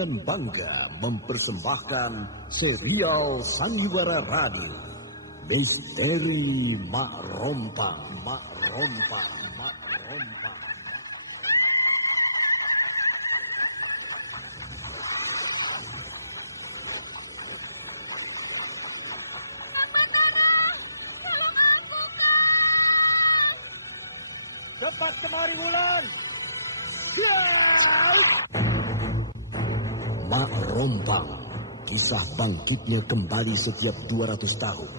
dengan bangga mempersembahkan serial Sandiwara Radio Misteri Mak Rompang. Cepat kemari, Wulan. Mak Rompang, kisah bangkitnya kembali setiap 200 tahun.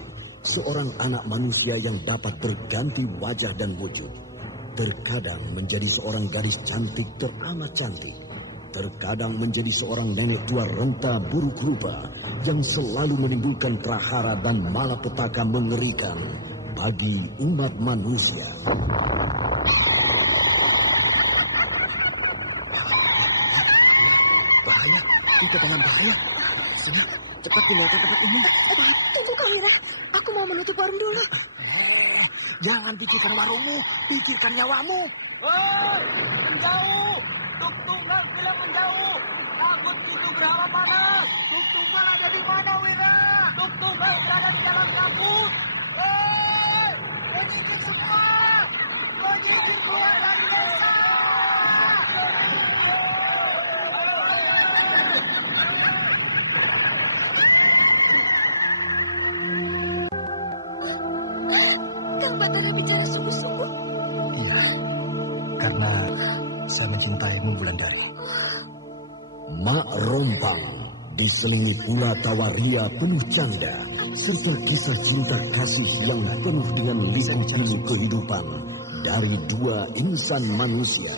Seorang anak manusia yang dapat berganti wajah dan wujud. Terkadang menjadi seorang gadis cantik teramat cantik. Terkadang menjadi seorang nenek tua renta buruk rupa yang selalu menimbulkan prahara dan malapetaka mengerikan bagi umat manusia. Bahaya, itu dengan bahaya. Sudah, cepat tinggalkan tempat ini. Tunggu, Kahira. Aku mau menutup warung dulu. Jangan pikirkan warungmu, pikirkan nyawamu. Menjauh! Tuk Tunggal sudah menjauh. Takut itu berapa mana? Tuk Tunggal ada di mana, Wira? Tuk Tunggal berada di dalam kabut. Menyingkir semua! Menyingkir keluar dari desa! Kang Batara bicara sungguh-sungguh. Iya, karena saya mencintaimu, Wulandari. Mak Rompang diselingi pula tawaria penuh canda serta kisah cinta kasih yang penuh dengan liku-liku kehidupan dari dua insan manusia.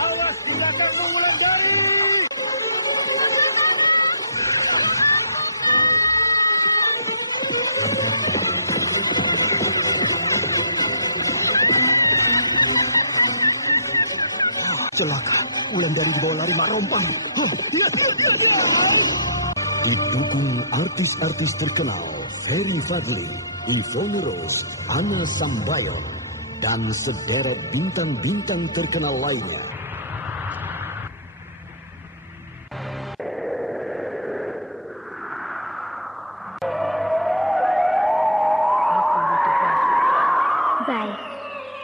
Awas di belakangmu, Wulandari! Celaka, Wulandari dibawa lari Mak Rompang. Didukung artis-artis terkenal Ferry Fadli, Yvonne Rose, Anna Sambayon, dan sederet bintang-bintang terkenal lainnya. Baik,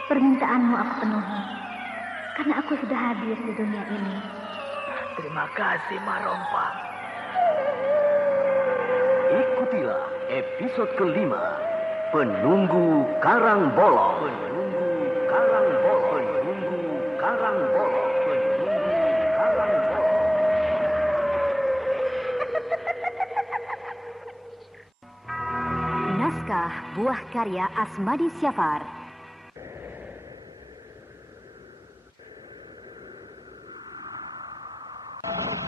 permintaanmu aku penuhi. Karena aku sudah hadir di dunia ini. Terima kasih, Mak Rompang. Ikutilah episode kelima, Penunggu Karang Bolong. Penunggu Karang Bolong. Penunggu Karang Bolong. Penunggu Karang Bolong. Naskah buah karya Asmadi Syafar.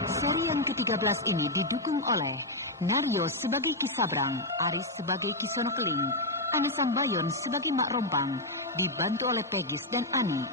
Seri yang ke-13 ini didukung oleh Naryo sebagai Kisabrang, Aris sebagai Kisono Keling, Ana Sambayon sebagai Mak Rompang, dibantu oleh Pegis dan Ani.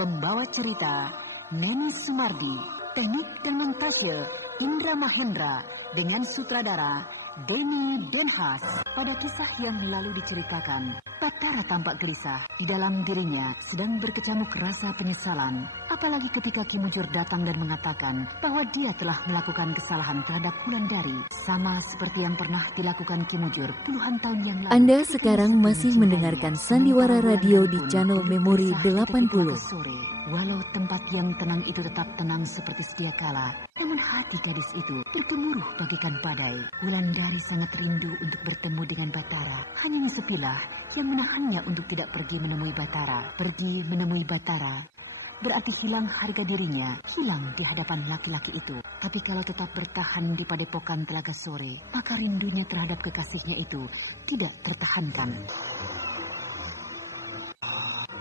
Pembawa cerita Neni Sumardi, teknik dan montase Indra Mahendra dengan sutradara Denny Denhas. Pada kisah yang lalu diceritakan, Batara tampak gelisah. Di dalam dirinya sedang berkecamuk rasa penyesalan. Apalagi ketika Ki Mujur datang dan mengatakan bahwa dia telah melakukan kesalahan terhadap Wulandari. Sama seperti yang pernah dilakukan Ki Mujur puluhan tahun yang lalu. Anda sekarang masih mendengarkan Sandiwara Radio di channel Memori 80. Sore, walau tempat yang tenang itu tetap tenang seperti sedia kala, namun hati gadis itu bergemuruh bagaikan badai. Wulandari sangat rindu untuk bertemu dengan Batara. Hanya sepilah yang menahannya untuk tidak pergi menemui Batara. Pergi menemui Batara berarti hilang harga dirinya, hilang di hadapan laki-laki itu. Tapi kalau tetap bertahan di padepokan Telaga Sore, maka rindunya terhadap kekasihnya itu tidak tertahankan.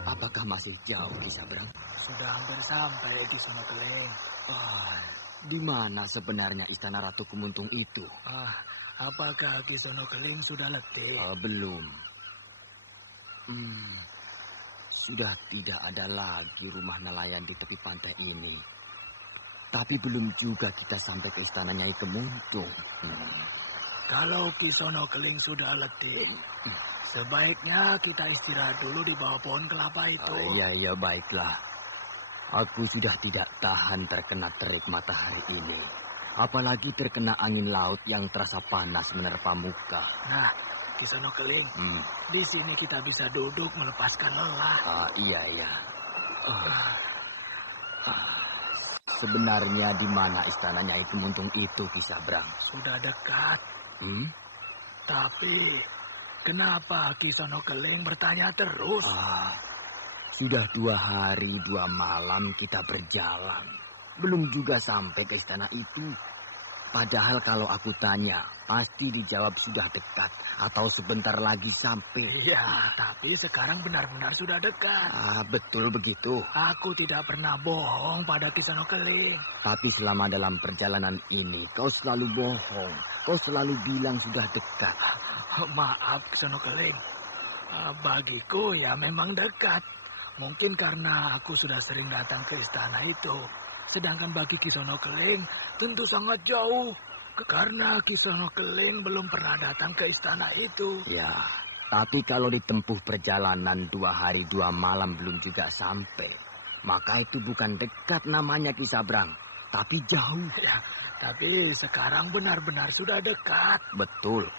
Apakah masih jauh, Kisabrang? Sudah hampir sampai, Kisono Keling. Di mana sebenarnya istana Ratu Kemuntung itu? Apakah Kisono Keling sudah letih? Belum. Sudah tidak ada lagi rumah nelayan di tepi pantai ini. Tapi belum juga kita sampai ke istana Nyai Kemuntung. Kalau Kisono Keling sudah letih, sebaiknya kita istirahat dulu di bawah pohon kelapa itu. Iya, baiklah. Aku sudah tidak tahan terkena terik matahari ini. Apalagi terkena angin laut yang terasa panas menerpa muka. Nah, Kisono Keling, di sini kita bisa duduk melepaskan lelah. Iya. Sebenarnya di mana istana Nyai Kemuntung itu, Ki Sabrang? Sudah dekat. Tapi, kenapa Kisono Keling bertanya terus? Sudah 2 hari 2 malam kita berjalan. Belum juga sampai ke istana itu. Padahal kalau aku tanya, pasti dijawab sudah dekat atau sebentar lagi sampai. Iya, tapi sekarang benar-benar sudah dekat. Betul begitu. Aku tidak pernah bohong pada Kisono Keling. Tapi selama dalam perjalanan ini, kau selalu bohong. Kau selalu bilang sudah dekat. Maaf, Kisono Keling. Bagiku ya memang dekat. Mungkin karena aku sudah sering datang ke istana itu. Sedangkan bagi Kisono Keling tentu sangat jauh. Karena Kisono Keling belum pernah datang ke istana itu. Ya, tapi kalau ditempuh perjalanan 2 hari 2 malam belum juga sampai, maka itu bukan dekat namanya, Ki Sabrang, tapi jauh. Ya, tapi sekarang benar-benar sudah dekat. Betul.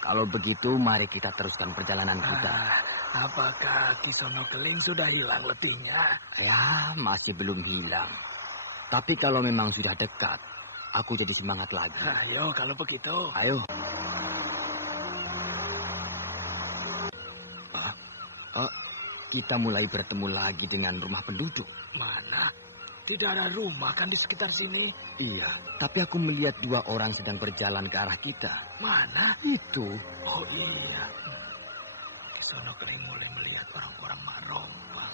Kalau begitu, mari kita teruskan perjalanan kita. Apakah Kisono Keling sudah hilang letihnya? Ya, masih belum hilang. Tapi kalau memang sudah dekat, aku jadi semangat lagi. Ayo, kalau begitu. Ayo. Kita mulai bertemu lagi dengan rumah penduduk. Mana? Tidak ada rumah kan di sekitar sini? Iya, tapi aku melihat 2 orang sedang berjalan ke arah kita. Mana? Itu. Oh iya. Kisono Keling mulai melihat orang-orang Marompang.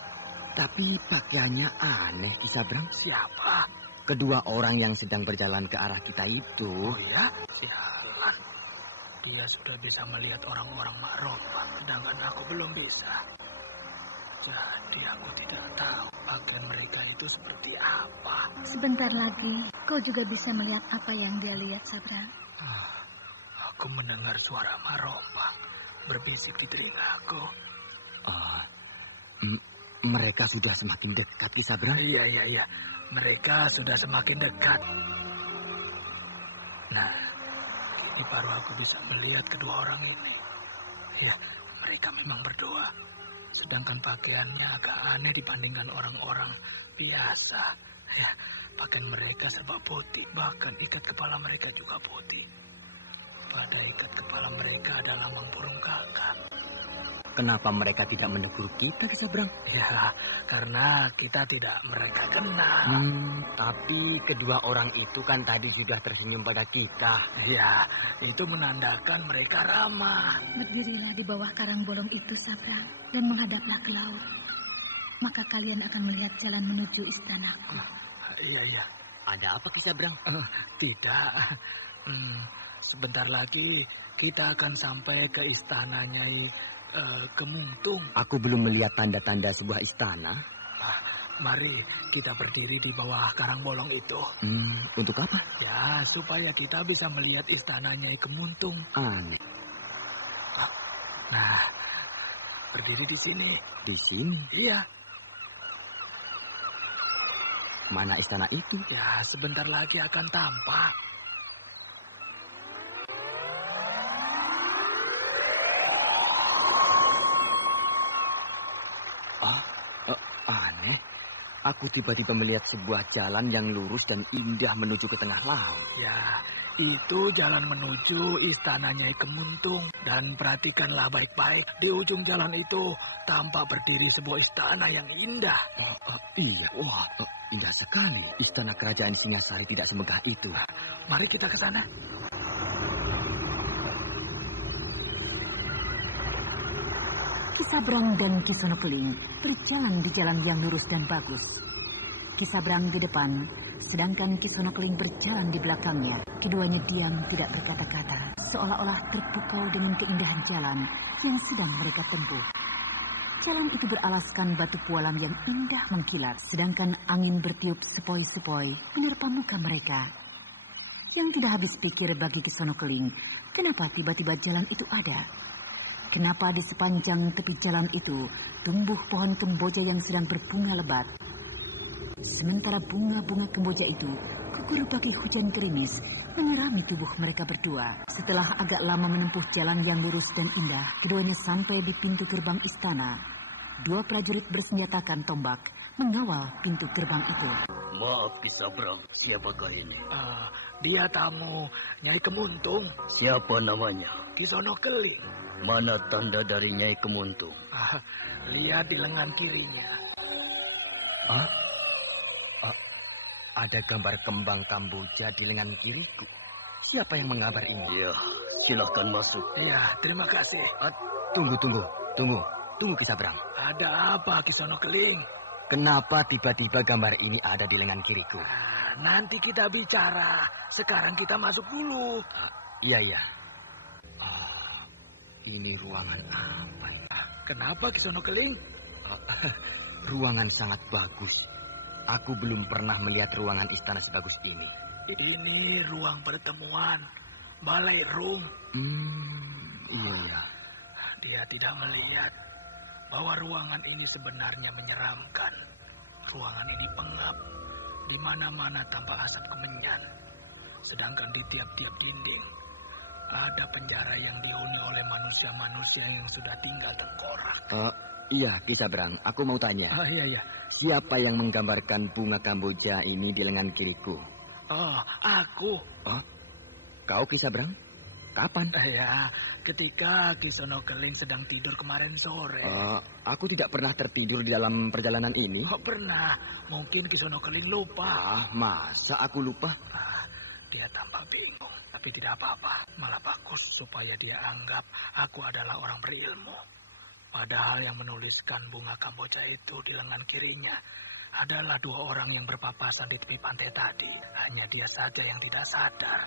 Tapi pakaiannya aneh, Ki Sabrang. Siapa? Kedua orang yang sedang berjalan ke arah kita itu. Oh ya? Sialan. Dia sudah bisa melihat orang-orang Marompang, sedangkan aku belum bisa. Jadi aku tidak tahu pakaian mereka itu seperti apa. Sebentar lagi kau juga bisa melihat apa yang dia lihat, Sabrang. Aku mendengar suara Marompang berbisik di telingaku. Mereka sudah semakin dekat, Ki Sabrang. Iya. Mereka sudah semakin dekat. Nah, kini baru aku bisa melihat kedua orang ini. Ya, mereka memang berdoa. Sedangkan pakaiannya agak aneh dibandingkan orang-orang biasa. Ya, pakaian mereka serba putih. Bahkan ikat kepala mereka juga putih. Pada ikat kepala mereka ada lambang burung gagak. Kenapa mereka tidak menegur kita, Ki Sabrang? Ya, karena kita tidak mereka kenal. Tapi kedua orang itu kan tadi sudah tersenyum pada kita. Ya, itu menandakan mereka ramah. Berdirilah di bawah karang bolong itu, Sabrang, dan menghadaplah ke laut. Maka kalian akan melihat jalan menuju istanaku. Iya. Ada apa, Ki Sabrang? Tidak. Sebentar lagi kita akan sampai ke istana Nyai Kemuntung. Aku belum melihat tanda-tanda sebuah istana. Mari kita berdiri di bawah karang bolong itu. Untuk apa? Ya, supaya kita bisa melihat istana Nyai Kemuntung. Aneh. Nah, berdiri di sini. Di sini? Iya. Mana istana itu? Ya, sebentar lagi akan tampak. Aneh. Aku tiba-tiba melihat sebuah jalan yang lurus dan indah menuju ke tengah laut. Ya, itu jalan menuju istana Nyai Kemuntung. Dan perhatikanlah baik-baik, di ujung jalan itu tampak berdiri sebuah istana yang indah. Iya, wah, indah sekali. Istana kerajaan Singasari tidak semegah itu. Mari kita ke sana. Ki Sabrang dan Kisono Keling berjalan di jalan yang lurus dan bagus. Ki Sabrang di depan, sedangkan Kisono Keling berjalan di belakangnya. Keduanya diam tidak berkata-kata, seolah-olah terpukau dengan keindahan jalan yang sedang mereka tempuh. Jalan itu beralaskan batu pualam yang indah mengkilat, sedangkan angin bertiup sepoi-sepoi menerpa muka mereka. Yang tidak habis pikir bagi Kisono Keling, kenapa tiba-tiba jalan itu ada? Kenapa di sepanjang tepi jalan itu tumbuh pohon kemboja yang sedang berbunga lebat? Sementara bunga-bunga kemboja itu gugur bagi hujan gerimis menyerami tubuh mereka berdua. Setelah agak lama menempuh jalan yang lurus dan indah, keduanya sampai di pintu gerbang istana. Dua prajurit bersenjatakan tombak mengawal pintu gerbang itu. Maaf Kisabrang, siapakah ini? Dia tamu Nyai Kemuntung. Siapa namanya? Kisono Keling. Mana tanda dari Nyai Kemuntung? Lihat di lengan kirinya. Ada gambar kembang kamboja di lengan kiriku. Siapa yang mengabar ini? Ya, silahkan masuk. Ya, terima kasih. Tunggu Kisabrang. Ada apa Kisono Keling? Kenapa tiba-tiba gambar ini ada di lengan kiriku? Nanti kita bicara. Sekarang kita masuk dulu. Iya. Ini ruangan apa? Kenapa Kisono Keling? Ruangan sangat bagus. Aku belum pernah melihat ruangan istana sebagus ini. Ini ruang pertemuan. Balai Rum. Iya. Dia tidak melihat bahwa ruangan ini sebenarnya menyeramkan. Ruangan ini pengap. Di mana-mana tampak asap kemenyan. Sedangkan di tiap-tiap dinding ada penjara yang dihuni oleh manusia-manusia yang sudah tinggal tengkorak. Iya, Kisabrang. Aku mau tanya. Iya. Siapa yang menggambarkan bunga kamboja ini di lengan kiriku? Aku. Kau Kisabrang? Kapan? Ya, ketika Kisono Keling sedang tidur kemarin sore. Aku tidak pernah tertidur di dalam perjalanan ini. Pernah. Mungkin Kisono Keling lupa. Masa aku lupa? Dia tampak bingung, tapi tidak apa-apa. Malah bagus supaya dia anggap aku adalah orang berilmu. Padahal yang menuliskan bunga kamboja itu di lengan kirinya adalah dua orang yang berpapasan di tepi pantai tadi. Hanya dia saja yang tidak sadar.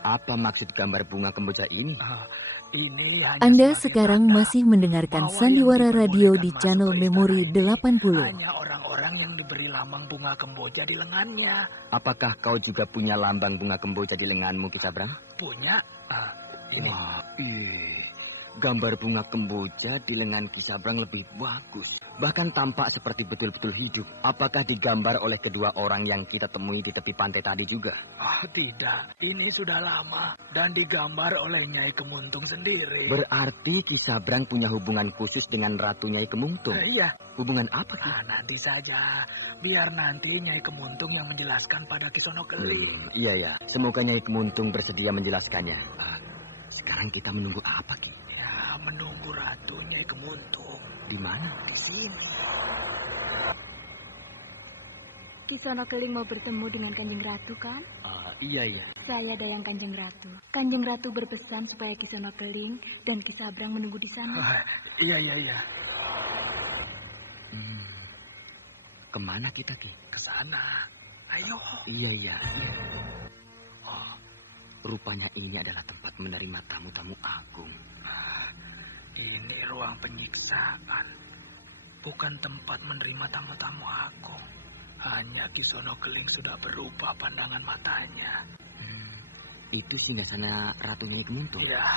Apa maksud gambar bunga kamboja ini? Ini hanya Anda sekarang masih mendengarkan Sandiwara Radio di channel Memori 80. Hanya orang-orang yang diberi lambang bunga kamboja di lengannya. Apakah kau juga punya lambang bunga kamboja di lenganmu, Kisabrang? Punya? Ini. Gambar bunga kamboja di lengan Kisabrang lebih bagus. Bahkan tampak seperti betul-betul hidup. Apakah digambar oleh kedua orang yang kita temui di tepi pantai tadi juga? Tidak. Ini sudah lama dan digambar oleh Nyai Kemuntung sendiri. Berarti Kisabrang punya hubungan khusus dengan Ratu Nyai Kemuntung? Iya. Hubungan apa? Nanti saja. Biar nanti Nyai Kemuntung yang menjelaskan pada Kisono Keling. Iya. Semoga Nyai Kemuntung bersedia menjelaskannya. Sekarang kita menunggu apa, Ki? Menunggu Ratu Nyai Kemuntung. Di mana? Di sini. Kisono Keling mau bertemu dengan Kanjeng Ratu, kan? Iya. Saya Dayang Kanjeng Ratu. Kanjeng Ratu berpesan supaya Kisono Keling dan Kisabrang menunggu di sana. Iya. Kemana kita, Ki? Ke sana. Ayo. Iya. Rupanya ini adalah tempat menerima tamu-tamu agung. Ini ruang penyiksaan. Bukan tempat menerima tamu-tamu agung. Hanya Kisono Keling sudah berubah pandangan matanya. Itu singgasana Ratu Nyai Kemuntung? Ya,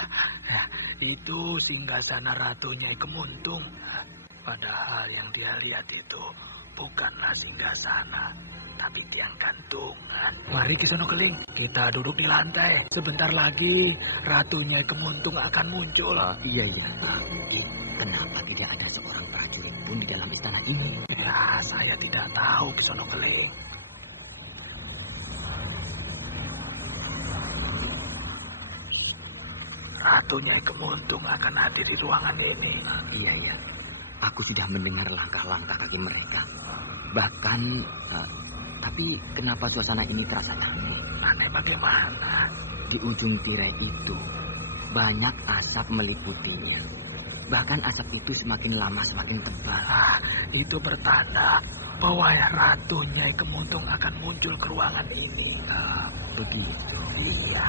itu singgasana Ratu Nyai Kemuntung. Padahal yang dia lihat itu bukanlah singgasana, tapi tiang gantungan. Mari Kisono Keling, kita duduk di lantai. Sebentar lagi Ratu Nyai Kemuntung akan muncul. Iya. Kenapa tidak ada seorang prajurit pun di dalam istana ini? Ya, saya tidak tahu Kisono Keling. Ratu Nyai Kemuntung akan hadir di ruangan ini. Iya. Aku sudah mendengar langkah-langkah kaki mereka. Bahkan, tapi kenapa suasana ini terasa takut? Aneh bagaimana? Di ujung tirai itu, banyak asap meliputinya. Bahkan asap itu semakin lama semakin tebal. Itu bertanda bahwa Ratu Nyai Kemuntung akan muncul ke ruangan ini. Begitu? Iya.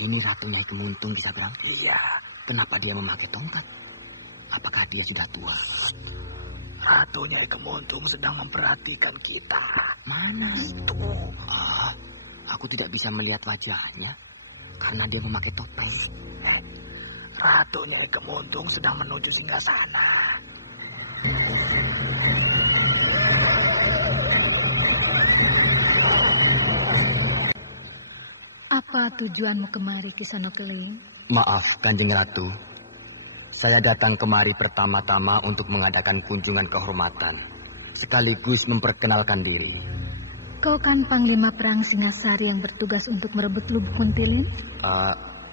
Ini Ratu Nyai Kemuntung, Kisabrang? Iya. Kenapa dia memakai tongkat? Apakah dia sudah tua? Ratu Nyai Kemuntung sedang memperhatikan kita. Mana? Itu. Aku tidak bisa melihat wajahnya. karena dia memakai topeng. Ratu Nyai Kemuntung sedang menuju singgasana. Apa tujuanmu kemari, Kisono Keling? Maaf, Kanjeng Ratu. Saya datang kemari pertama-tama untuk mengadakan kunjungan kehormatan, sekaligus memperkenalkan diri. Kau kan Panglima Perang Singasari yang bertugas untuk merebut Lubuk Kuntilin?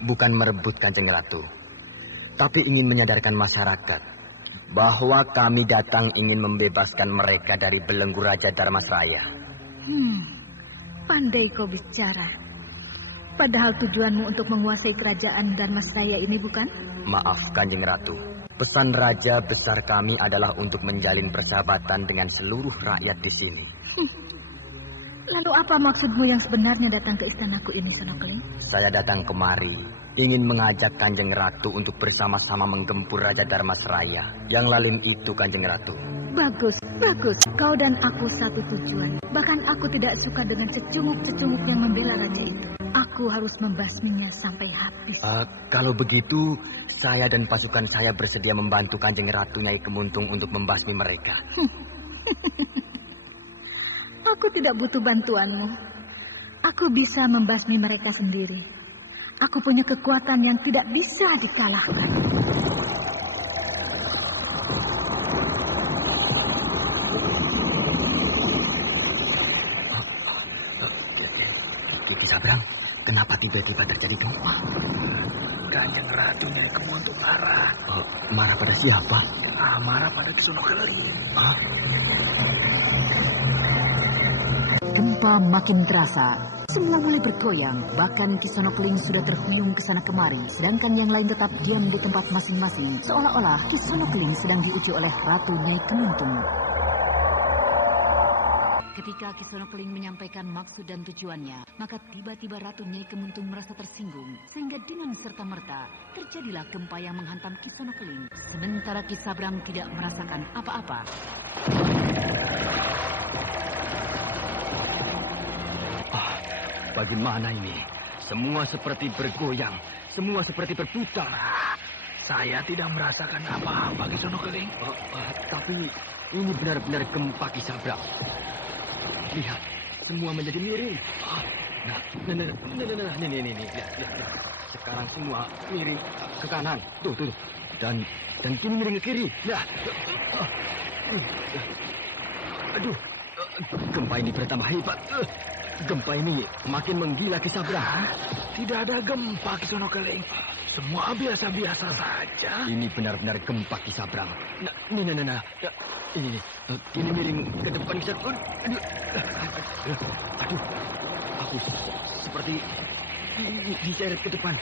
Bukan merebut, Kanjeng Ratu, tapi ingin menyadarkan masyarakat bahwa kami datang ingin membebaskan mereka dari belenggu Raja Dharmasraya. Pandai kau bicara. Padahal tujuanmu untuk menguasai kerajaan Dharmasraya ini bukan? Maaf, Kanjeng Ratu. Pesan Raja besar kami adalah untuk menjalin persahabatan dengan seluruh rakyat di sini. Lalu apa maksudmu yang sebenarnya datang ke istanaku ini, Sono Keling? Saya datang kemari ingin mengajak Kanjeng Ratu untuk bersama-sama menggempur Raja Dharmasraya. Yang lain itu, Kanjeng Ratu. Bagus, bagus. Kau dan aku satu tujuan. Bahkan aku tidak suka dengan cecunguk-cecunguk yang membela raja itu. Aku harus membasminya sampai habis. Kalau begitu, saya dan pasukan saya bersedia membantu Kanjeng Ratu Nyai Kemuntung untuk membasmi mereka. Aku tidak butuh bantuanmu. Aku bisa membasmi mereka sendiri. Aku punya kekuatan yang tidak bisa dikalahkan. Ki Sabrang, kenapa tiba-tiba terjadi gempa? Kanjeng Ratu Nyai Kemuntung marah. Marah pada siapa? Marah pada Kisono Keling. Gempa makin terasa. Semua mulai bergoyang. Bahkan Kisono Keling sudah terhuyung ke sana kemari. Sedangkan yang lain tetap diam di tempat masing-masing. Seolah-olah Kisono Keling sedang diuji oleh Ratu Nyai Kemuntung. Ketika Kisono Keling menyampaikan maksud dan tujuannya, maka tiba-tiba Ratu Nyai Kemuntung merasa tersinggung. Sehingga dengan serta-merta terjadilah gempa yang menghantam Kisono Keling. Sementara Ki Sabrang tidak merasakan apa-apa. Bagaimana ini? Semua seperti bergoyang, semua seperti berputar. Saya tidak merasakan apa-apa, Kisono Keling. Tapi ini benar-benar gempa, Ki Sabrang. Lihat, semua menjadi miring. Nah, lihat. Sekarang semua miring ke kanan. Tuh. Dan kini miring ke kiri. Nah. Aduh, gempa ini bertambah hebat. Gempa ini makin menggila, Ki Sabrang. Tidak ada gempa, Kisono Keling. Semua biasa-biasa saja. Ini benar-benar gempa, Ki Sabrang. Nah. Ini miring ke depan, Ki Sabrang. Aduh, aku seperti diseret ke depan.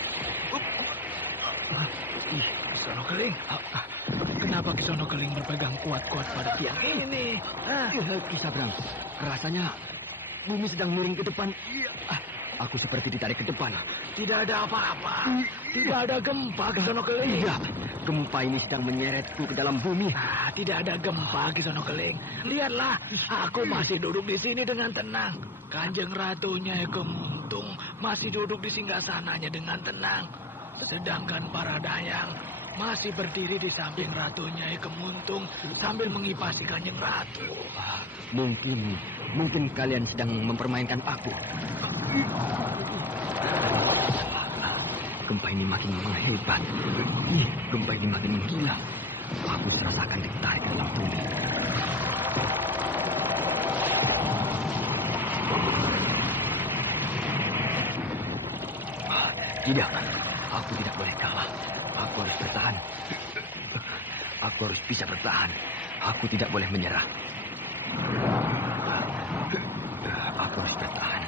Kisono Keling, kenapa Kisono Keling berpegang kuat-kuat pada tiang ini? Ki Sabrang, rasanya bumi sedang miring ke depan. Aku seperti ditarik ke depan. Tidak ada apa-apa. Tidak ada gempa, Kisono Keling. Iya, gempa ini sedang menyeretku ke dalam bumi. Tidak ada gempa, Kisono Keling. Lihatlah, aku masih duduk di sini dengan tenang. Kanjeng Ratu Nyai Kemuntung masih duduk di singgasananya dengan tenang. Sedangkan para dayang masih berdiri di samping Ratu Nyai Kemuntung sambil mengipasi Kanjeng Ratu. Mungkin kalian sedang mempermainkan aku. Gempa ini makin menghebat. Gempa ini makin menggila. Aku merasakan ditarik ke dalam bumi. Tidak, aku tidak boleh kalah. Aku harus bertahan. Aku harus bisa bertahan. Aku tidak boleh menyerah. Aku harus bertahan.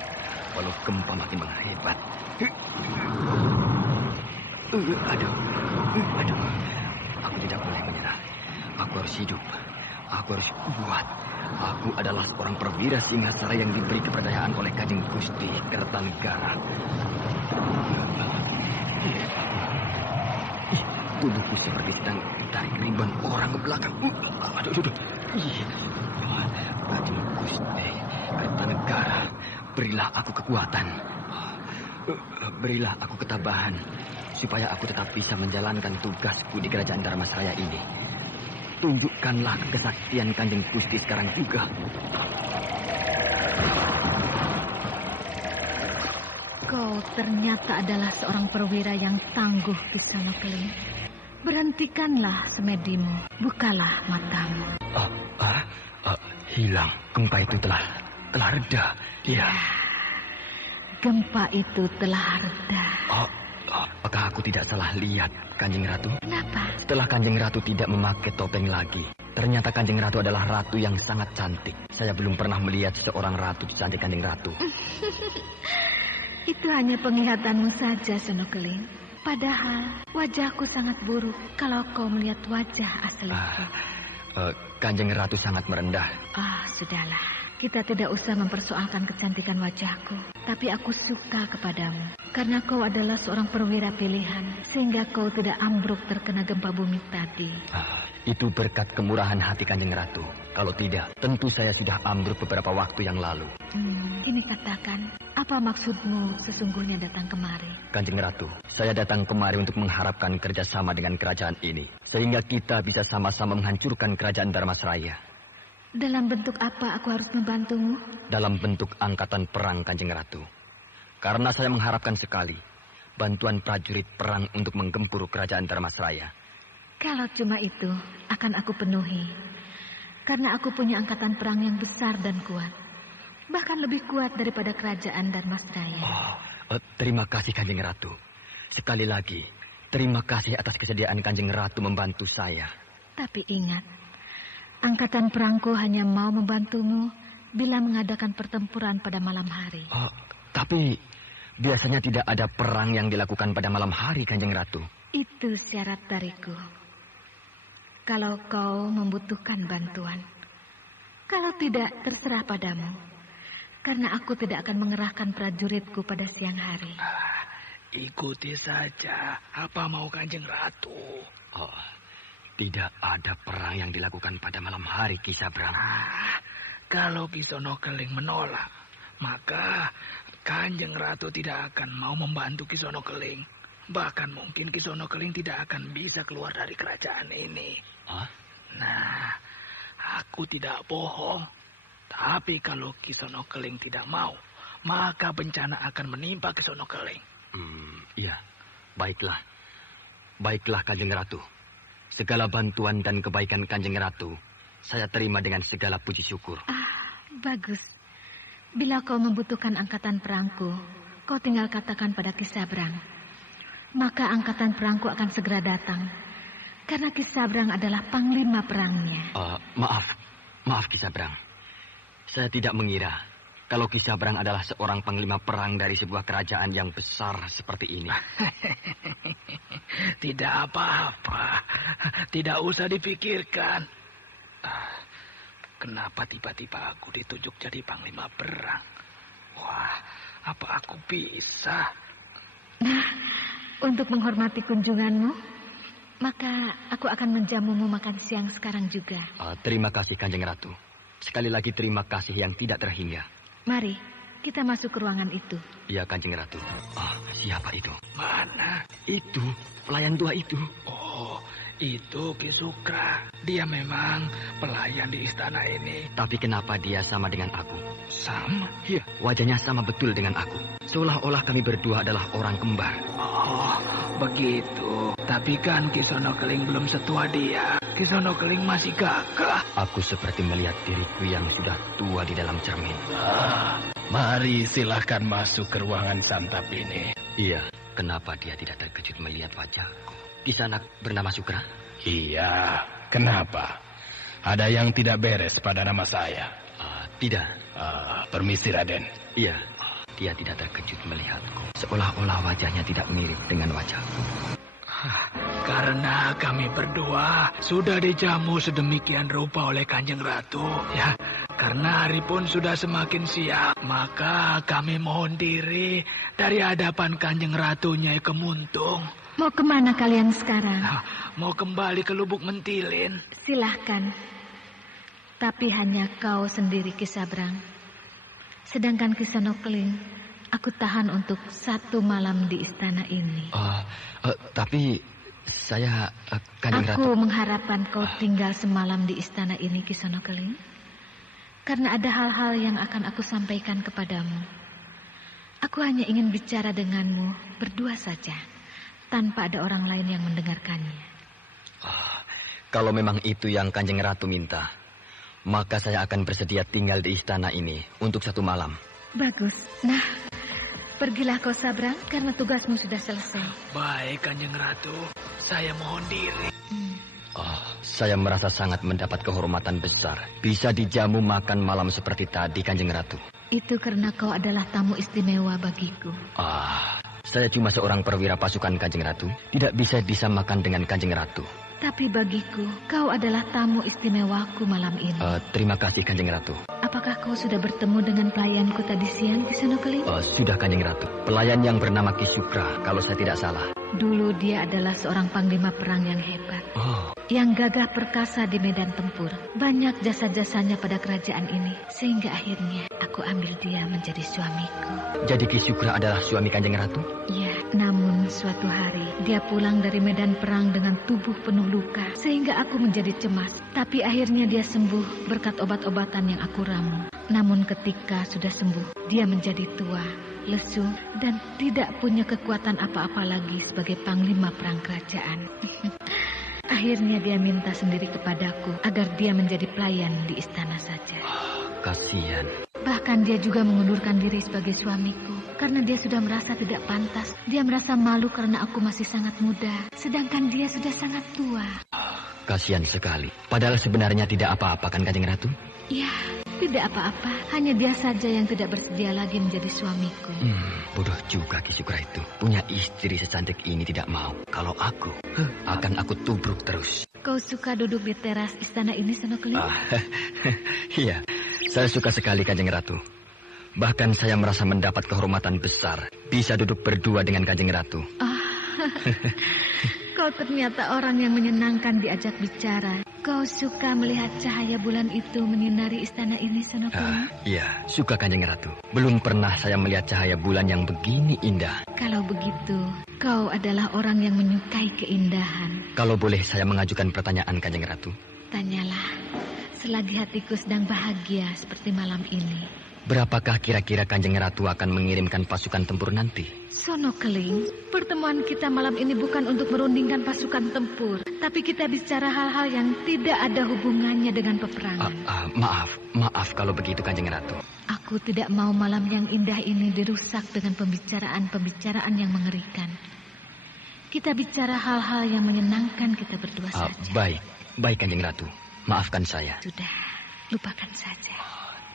Walau gempa makin menghebat. Aduh. Aku tidak boleh menyerah. Aku harus hidup. Aku harus kuat. Aku adalah seorang perwira Singasara yang diberi kepercayaan oleh Kanjeng Gusti Kertanegara. Tubuhku seperti sedang ditarik ribuan orang ke belakang. Aduh. Kanjeng Gusti Kertanegara, berilah aku kekuatan. Berilah aku ketabahan, supaya aku tetap bisa menjalankan tugasku di kerajaan Dharmasraya ini. Tunjukkanlah kesaktian Kanjeng Gusti sekarang juga. Kau ternyata adalah seorang perwira yang tangguh, Kisana Keling. Berhentikanlah semedimu, bukalah matamu. Hilang, gempa itu telah reda. Ya. Gempa itu telah reda. Apakah aku tidak salah lihat, Kanjeng Ratu? Kenapa? Setelah Kanjeng Ratu tidak memakai topeng lagi, ternyata Kanjeng Ratu adalah ratu yang sangat cantik. Saya belum pernah melihat seorang ratu secantik Kanjeng Ratu. Itu hanya penglihatanmu saja, Senokeling. Padahal wajahku sangat buruk kalau kau melihat wajah asliku. Kanjeng Ratu sangat merendah. Sudahlah. Kita tidak usah mempersoalkan kecantikan wajahku. Tapi aku suka kepadamu. Karena kau adalah seorang perwira pilihan. Sehingga kau tidak ambruk terkena gempa bumi tadi. Itu berkat kemurahan hati Kanjeng Ratu. Kalau tidak, tentu saya sudah ambruk beberapa waktu yang lalu. Ini katakan, apa maksudmu sesungguhnya datang kemari? Kanjeng Ratu, saya datang kemari untuk mengharapkan kerjasama dengan kerajaan ini. Sehingga kita bisa sama-sama menghancurkan kerajaan Dharmasraya. Dalam bentuk apa aku harus membantumu? Dalam bentuk angkatan perang, Kanjeng Ratu. Karena saya mengharapkan sekali bantuan prajurit perang untuk menggempur kerajaan Dharmasraya. Kalau cuma itu, akan aku penuhi. Karena aku punya angkatan perang yang besar dan kuat. Bahkan lebih kuat daripada kerajaan Dharmasraya. Terima kasih, Kanjeng Ratu. Sekali lagi, terima kasih atas kesediaan Kanjeng Ratu membantu saya. Tapi ingat, angkatan perangku hanya mau membantumu bila mengadakan pertempuran pada malam hari. Tapi biasanya tidak ada perang yang dilakukan pada malam hari, Kanjeng Ratu. Itu syarat dariku. Kalau kau membutuhkan bantuan. Kalau tidak, terserah padamu. Karena aku tidak akan mengerahkan prajuritku pada siang hari. Ikuti saja apa mau Kanjeng Ratu. Tidak ada perang yang dilakukan pada malam hari, Ki Sabrang. Kalau Ki Sonokeling menolak, maka Kanjeng Ratu tidak akan mau membantu Ki Sonokeling. Bahkan mungkin Ki Sonokeling tidak akan bisa keluar dari kerajaan ini. Nah, aku tidak bohong. Tapi kalau Ki Sonokeling tidak mau, maka bencana akan menimpa Ki Sonokeling. Iya, baiklah. Baiklah, Kanjeng Ratu. Segala bantuan dan kebaikan Kanjeng Ratu, saya terima dengan segala puji syukur. Bagus. Bila kau membutuhkan angkatan perangku, kau tinggal katakan pada Ki Sabrang. Maka angkatan perangku akan segera datang. Karena Ki Sabrang adalah panglima perangnya. Maaf Ki Sabrang. Saya tidak mengira kalau Ki Sabrang adalah seorang panglima perang dari sebuah kerajaan yang besar seperti ini. Tidak apa-apa. Tidak usah dipikirkan. Kenapa tiba-tiba aku ditunjuk jadi panglima perang? Wah, apa aku bisa? Nah, untuk menghormati kunjunganmu, maka aku akan menjamumu makan siang sekarang juga. Terima kasih, Kanjeng Ratu. Sekali lagi terima kasih yang tidak terhingga. Mari, kita masuk ke ruangan itu. Iya, Kanjeng Ratu. Siapa itu? Mana? Itu, pelayan tua itu. Itu Ki Sukra. Dia memang pelayan di istana ini. Tapi kenapa dia sama dengan aku? Sama? Iya, wajahnya sama betul dengan aku. Seolah-olah kami berdua adalah orang kembar. Begitu. Tapi kan Ki Sonokeling belum setua dia. Ki Sonokeling masih gagah. Aku seperti melihat diriku yang sudah tua di dalam cermin. Mari silahkan masuk ke ruangan santap ini. Iya, kenapa dia tidak terkejut melihat wajahku? Kisanak bernama Sukra? Iya, kenapa? Ada yang tidak beres pada nama saya? Tidak. Permisi, Raden. Iya, dia tidak terkejut melihatku. Seolah-olah wajahnya tidak mirip dengan wajahku. Karena kami berdua sudah dijamu sedemikian rupa oleh Kanjeng Ratu, ya. Karena hari pun sudah semakin siang, maka kami mohon diri dari hadapan Kanjeng Ratu Nyai Kemuntung. Mau kemana kalian sekarang? Mau kembali ke Lubuk Mentilin. Silahkan. Tapi hanya kau sendiri, Ki Sabrang. Sedangkan Ki Sonokeling Aku tahan untuk 1 malam di istana ini. Tapi saya, Kanjeng Ratu... Aku mengharapkan kau tinggal semalam di istana ini, Kisono Keling. Karena ada hal-hal yang akan aku sampaikan kepadamu. Aku hanya ingin bicara denganmu berdua saja, tanpa ada orang lain yang mendengarkannya. Kalau memang itu yang Kanjeng Ratu minta, maka saya akan bersedia tinggal di istana ini untuk 1 malam. Bagus. Nah, pergilah kau Sabrang, karena tugasmu sudah selesai. Baik, Kanjeng Ratu. Saya mohon diri. Saya merasa sangat mendapat kehormatan besar. Bisa dijamu makan malam seperti tadi, Kanjeng Ratu. Itu karena kau adalah tamu istimewa bagiku. Saya cuma seorang perwira pasukan, Kanjeng Ratu. Tidak bisa disamakan dengan Kanjeng Ratu. Tapi bagiku, kau adalah tamu istimewaku malam ini. Terima kasih, Kanjeng Ratu. Apakah kau sudah bertemu dengan pelayanku tadi siang, Kisono Keling? Sudah, Kanjeng Ratu. Pelayan yang bernama Ki Sukra, kalau saya tidak salah. Dulu dia adalah seorang panglima perang yang hebat. Yang gagah perkasa di medan tempur. Banyak jasa-jasanya pada kerajaan ini. Sehingga akhirnya aku ambil dia menjadi suamiku. Jadi Ki Sukra adalah suami Kanjeng Ratu? Ya, namun suatu hari dia pulang dari medan perang dengan tubuh penuh luka. Sehingga aku menjadi cemas. Tapi akhirnya dia sembuh berkat obat-obatan yang aku ramu. Namun ketika sudah sembuh, dia menjadi tua, lesu, dan tidak punya kekuatan apa-apa lagi sebagai panglima perang kerajaan. Akhirnya dia minta sendiri kepadaku agar dia menjadi pelayan di istana saja. Kasihan. Bahkan dia juga mengundurkan diri sebagai suamiku karena dia sudah merasa tidak pantas. Dia merasa malu karena aku masih sangat muda, sedangkan dia sudah sangat tua. Kasihan sekali. Padahal sebenarnya tidak apa-apa, kan Kanjeng Ratu? Ya, tidak apa-apa. Hanya dia saja yang tidak bersedia lagi menjadi suamiku. Bodoh juga Ki Sukra itu. Punya istri secantik ini tidak mau. Kalau aku, akan aku tubruk terus. Kau suka duduk di teras istana ini, Sono Keling? Iya, saya suka sekali, Kanjeng Ratu. Bahkan saya merasa mendapat kehormatan besar. Bisa duduk berdua dengan Kanjeng Ratu. Kau ternyata orang yang menyenangkan diajak bicara. Kau suka melihat cahaya bulan itu menyinari istana ini, Sono Keling? Iya, suka Kanjeng Ratu. Belum pernah saya melihat cahaya bulan yang begini indah. Kalau begitu, kau adalah orang yang menyukai keindahan. Kalau boleh saya mengajukan pertanyaan, Kanjeng Ratu. Tanyalah, selagi hatiku sedang bahagia seperti malam ini. Berapakah kira-kira Kanjeng Ratu akan mengirimkan pasukan tempur nanti? Sono Keling, pertemuan kita malam ini bukan untuk merundingkan pasukan tempur, tapi kita bicara hal-hal yang tidak ada hubungannya dengan peperangan. Maaf kalau begitu, Kanjeng Ratu. Aku tidak mau malam yang indah ini dirusak dengan pembicaraan-pembicaraan yang mengerikan. Kita bicara hal-hal yang menyenangkan kita berdua saja. Baik Kanjeng Ratu. Maafkan saya. Sudah, lupakan saja.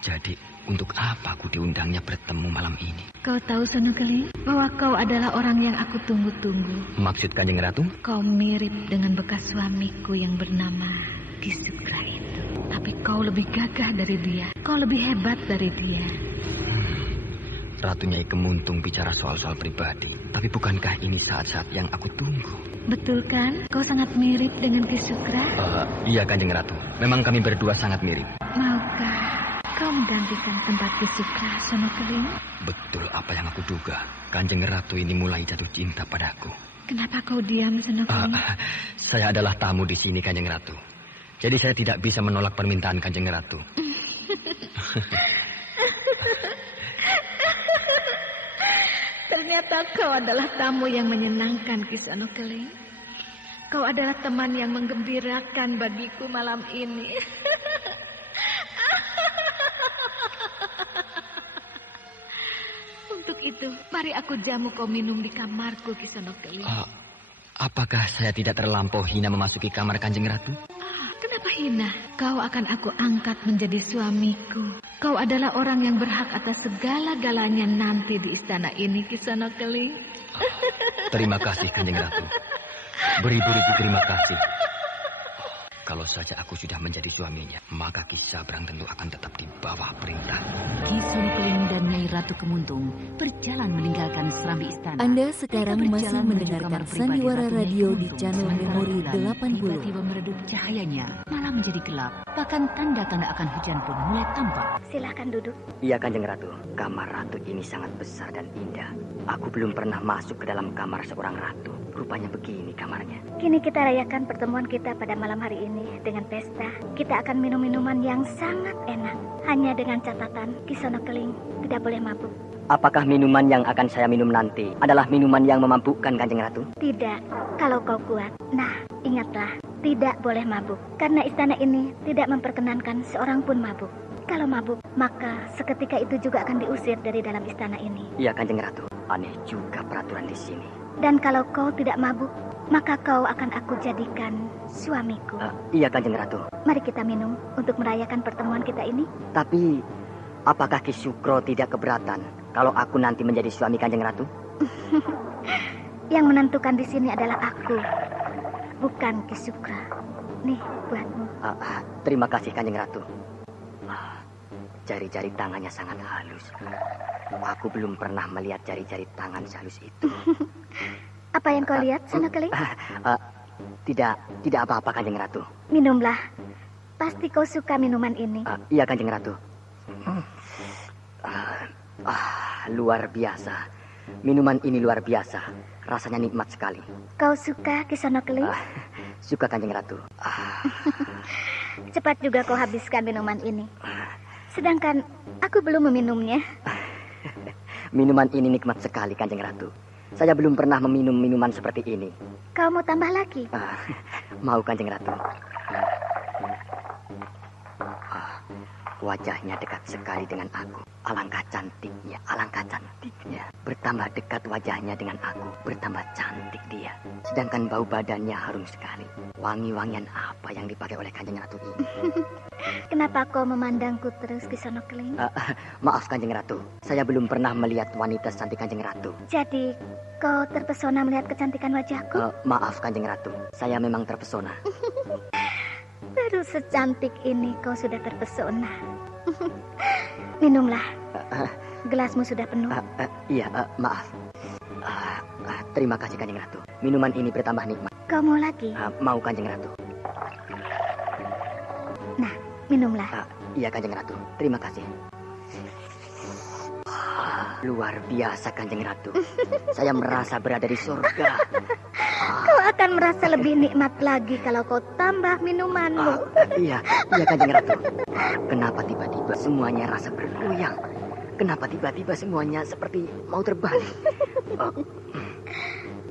Jadi, untuk apa aku diundangnya bertemu malam ini? Kau tahu, Sono Keling, bahwa kau adalah orang yang aku tunggu-tunggu. Maksud Kanjeng Ratu? Kau mirip dengan bekas suamiku yang bernama Ki Sukra itu. Tapi kau lebih gagah dari dia. Kau lebih hebat dari dia. Ratu Nyai Kemuntung bicara soal-soal pribadi. Tapi bukankah ini saat-saat yang aku tunggu? Betul kan? Kau sangat mirip dengan Ki Sukra? Iya, Kanjeng Ratu. Memang kami berdua sangat mirip. Maukah kau menggantikan tempat Ki Sukra, Sono Keling? Betul apa yang aku duga. Kanjeng Ratu ini mulai jatuh cinta padaku. Kenapa kau diam, Sono Keling? Saya adalah tamu di sini, Kanjeng Ratu. Jadi saya tidak bisa menolak permintaan Kanjeng Ratu. Ternyata kau adalah tamu yang menyenangkan, Ki Sono Keling. Kau adalah teman yang menggembirakan bagiku malam ini. Untuk itu, mari aku jamu kau minum di kamarku, Ki Sono Keling. Apakah saya tidak terlampau hina memasuki kamar Kanjeng Ratu? Kenapa hina? Kau akan aku angkat menjadi suamiku. Kau adalah orang yang berhak atas segala-galanya nanti di istana ini, Ki Sono Keling. Terima kasih, Kanjeng Ratu. Beribu-ribu terima kasih. Kalau saja aku sudah menjadi suaminya, maka Ki Sabrang tentu akan tetap di bawah perintah. Ki Sonokeling dan Nyai Ratu Kemuntung berjalan meninggalkan serambi istana. Anda sekarang Mereka masih berjalan menuju mendengarkan kamar pribadi Sandiwara Ratu Radio Nyai di Kemuntung. channel Sementara Memori bulan 80. tiba-tiba meredup cahayanya, malah menjadi gelap. Bahkan tanda-tanda akan hujan pun mulai tampak. Silahkan duduk. Iya Kanjeng Ratu, kamar ratu ini sangat besar dan indah. Aku belum pernah masuk ke dalam kamar seorang ratu. Rupanya begini kamarnya. Kini kita rayakan pertemuan kita pada malam hari ini dengan pesta. Kita akan minum minuman yang sangat enak. Hanya dengan catatan, Ki Sonokeling tidak boleh mabuk. Apakah minuman yang akan saya minum nanti adalah minuman yang memabukkan Kanjeng Ratu? Tidak, kalau kau kuat. Nah, ingatlah, tidak boleh mabuk. Karena istana ini tidak memperkenankan seorang pun mabuk. Kalau mabuk, maka seketika itu juga akan diusir dari dalam istana ini. Iya Kanjeng Ratu, aneh juga peraturan di sini. Dan kalau kau tidak mabuk, maka kau akan aku jadikan suamiku. Iya Kanjeng Ratu. Mari kita minum untuk merayakan pertemuan kita ini. Tapi, apakah Ki Sukro tidak keberatan kalau aku nanti menjadi suami Kanjeng Ratu? Yang menentukan di sini adalah aku, bukan Ki Sukra. Nih, buatmu. Terima kasih Kanjeng Ratu. Jari-jari tangannya sangat halus. Aku belum pernah melihat jari-jari tangan sehalus itu. Apa yang kau lihat, Sonokeling? Tidak apa-apa Kanjeng Ratu. Minumlah. Pasti kau suka minuman ini. Iya Kanjeng Ratu. Luar biasa. Minuman ini luar biasa. Rasanya nikmat sekali. Kau suka, Ki Sonokeling? Suka Kanjeng Ratu. Cepat juga kau habiskan minuman ini. Sedangkan aku belum meminumnya. Minuman ini nikmat sekali Kanjeng Ratu. Saya belum pernah meminum minuman seperti ini. Kau mau tambah lagi? Mau Kanjeng Ratu. Wajahnya dekat sekali dengan aku. Alangkah cantiknya, alangkah cantiknya. Bertambah dekat wajahnya dengan aku, bertambah cantik dia. Sedangkan bau badannya harum sekali. Wangi-wangian apa yang dipakai oleh Kanjeng Ratu ini? Kenapa kau memandangku terus, Ki Sonokeling? Maaf Kanjeng Ratu, saya belum pernah melihat wanita cantik Kanjeng Ratu. Jadi, kau terpesona melihat kecantikan wajahku? Maaf Kanjeng Ratu, saya memang terpesona. Baru secantik ini kau sudah terpesona. Minumlah. Gelasmu sudah penuh. Iya, maaf. Terima kasih Kanjeng Ratu. Minuman ini bertambah nikmat. Kau mau lagi? Mau Kanjeng Ratu. Nah, minumlah. Iya Kanjeng Ratu, terima kasih. Luar biasa Kanjeng Ratu. Saya merasa berada di surga. Kau akan merasa lebih nikmat lagi kalau kau tambah minumanmu. Iya Kanjeng Ratu. Kenapa tiba-tiba semuanya rasa bergoyang? Kenapa tiba-tiba semuanya seperti mau terbang?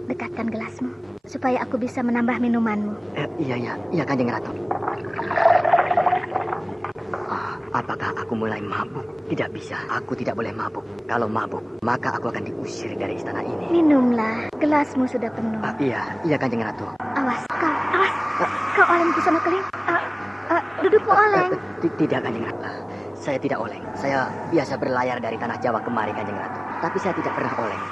Dekatkan gelasmu supaya aku bisa menambah minumanmu. Iya Kanjeng Ratu. Apakah aku mulai mabuk? Tidak bisa, aku tidak boleh mabuk. Kalau mabuk, maka aku akan diusir dari istana ini. Minumlah, gelasmu sudah penuh. Iya Kanjeng Ratu. Awas. Kau oleng Ki Sonokeling. Dudukmu oleng. Tidak Kanjeng Ratu. Saya tidak oleng. Saya biasa berlayar dari tanah Jawa kemari Kanjeng Ratu. Tapi saya tidak pernah oleng.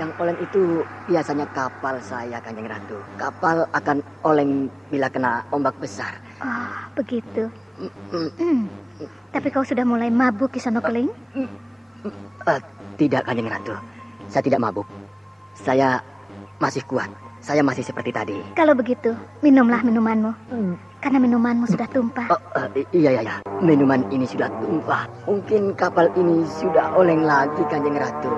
Yang oleng itu biasanya kapal saya Kanjeng Ratu. Kapal akan oleng bila kena ombak besar. Oh, begitu. Tapi kau sudah mulai mabuk Ki Sonokeling? Tidak Kanjeng Ratu. Saya tidak mabuk. Saya masih kuat. Saya masih seperti tadi. Kalau begitu, minumlah minumanmu. Karena minumanmu sudah tumpah. Iya. Minuman ini sudah tumpah. Mungkin kapal ini sudah oleng lagi Kanjeng Ratu.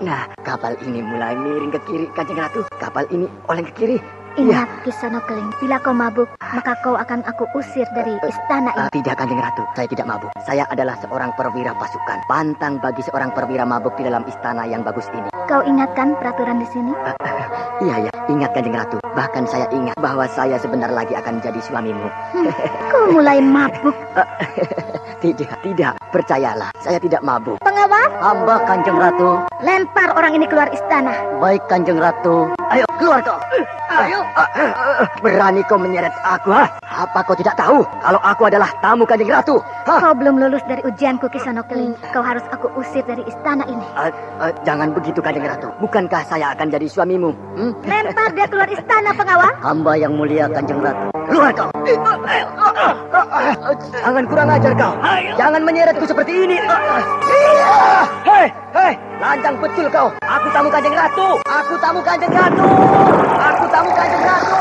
Nah, kapal ini mulai miring ke kiri Kanjeng Ratu. Kapal ini oleng ke kiri. Ingat Ki Sonokeling, bila kau mabuk, maka kau akan aku usir dari istana ini. Tidak Kanjeng Ratu, saya tidak mabuk. Saya adalah seorang perwira pasukan. Pantang bagi seorang perwira mabuk di dalam istana yang bagus ini. Kau ingatkan peraturan di sini? Iya, ingat Kanjeng Ratu. Bahkan saya ingat bahwa saya sebentar lagi akan jadi suamimu. Kau mulai mabuk. Tidak, percayalah, saya tidak mabuk. Pengaruh pengawal? Hamba Kanjeng Ratu. Lempar orang ini keluar istana. Baik Kanjeng Ratu. Ayo keluar kau. Ayo. Berani kau menyeret aku, ha? Apa kau tidak tahu kalau aku adalah tamu Kanjeng Ratu? Ha? Kau belum lulus dari ujianku, Kisono Keling. Kau harus aku usir dari istana ini. Jangan begitu Kanjeng Ratu. Bukankah saya akan jadi suamimu? Lempar dia keluar istana, pengawal. Hamba yang mulia Kanjeng Ratu. Keluar kau. Jangan kurang ajar kau. Jangan menyeretku seperti ini. Hei, lancang betul kau. Aku tamu Kanjeng Ratu. Aku tamu Kanjeng Ratu. Aku tamu Kanjeng Ratu.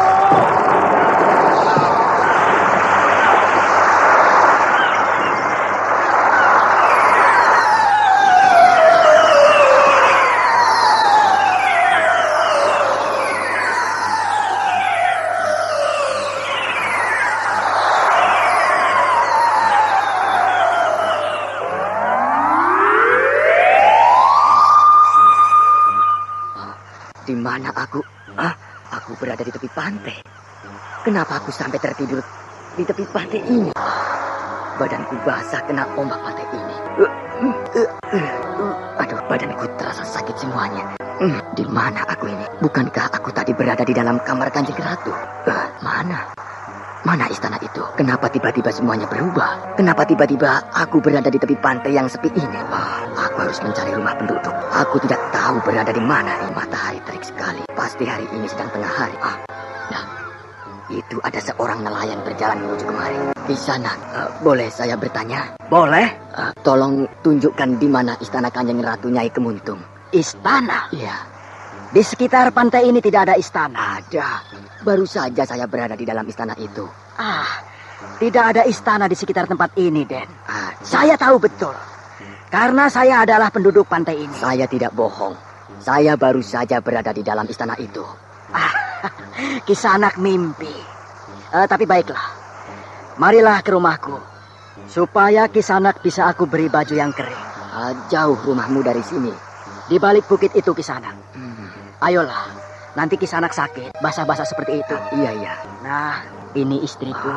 Di mana aku? Aku berada di tepi pantai. Kenapa aku sampai tertidur di tepi pantai ini? Badanku basah kena ombak pantai ini. Aduh, badanku terasa sakit semuanya. Di mana aku ini? Bukankah aku tadi berada di dalam kamar Kanjeng Ratu? Mana istana itu? Kenapa tiba-tiba semuanya berubah? Kenapa tiba-tiba aku berada di tepi pantai yang sepi ini? Aku harus mencari rumah penduduk. Aku tidak tahu berada di mana. Matahari terik sekali. Pasti hari ini sedang tengah hari. Nah, itu ada seorang nelayan berjalan menuju kemari. Di sana, boleh saya bertanya? Boleh. Tolong tunjukkan di mana istana Kanjeng Ratu Nyai Kemuntung. Istana? Iya. Di sekitar pantai ini tidak ada istana. Ada. Baru saja saya berada di dalam istana itu. Tidak ada istana di sekitar tempat ini, Den. Saya tahu betul. Karena saya adalah penduduk pantai ini. Saya tidak bohong. Saya baru saja berada di dalam istana itu. Kisanak mimpi. Tapi baiklah. Marilah ke rumahku. Supaya Kisanak bisa aku beri baju yang kering. Jauh rumahmu dari sini. Di balik bukit itu, Kisanak. Ayolah. Nanti Kisanak sakit, basah-basah seperti itu. Iya. Nah, ini istriku.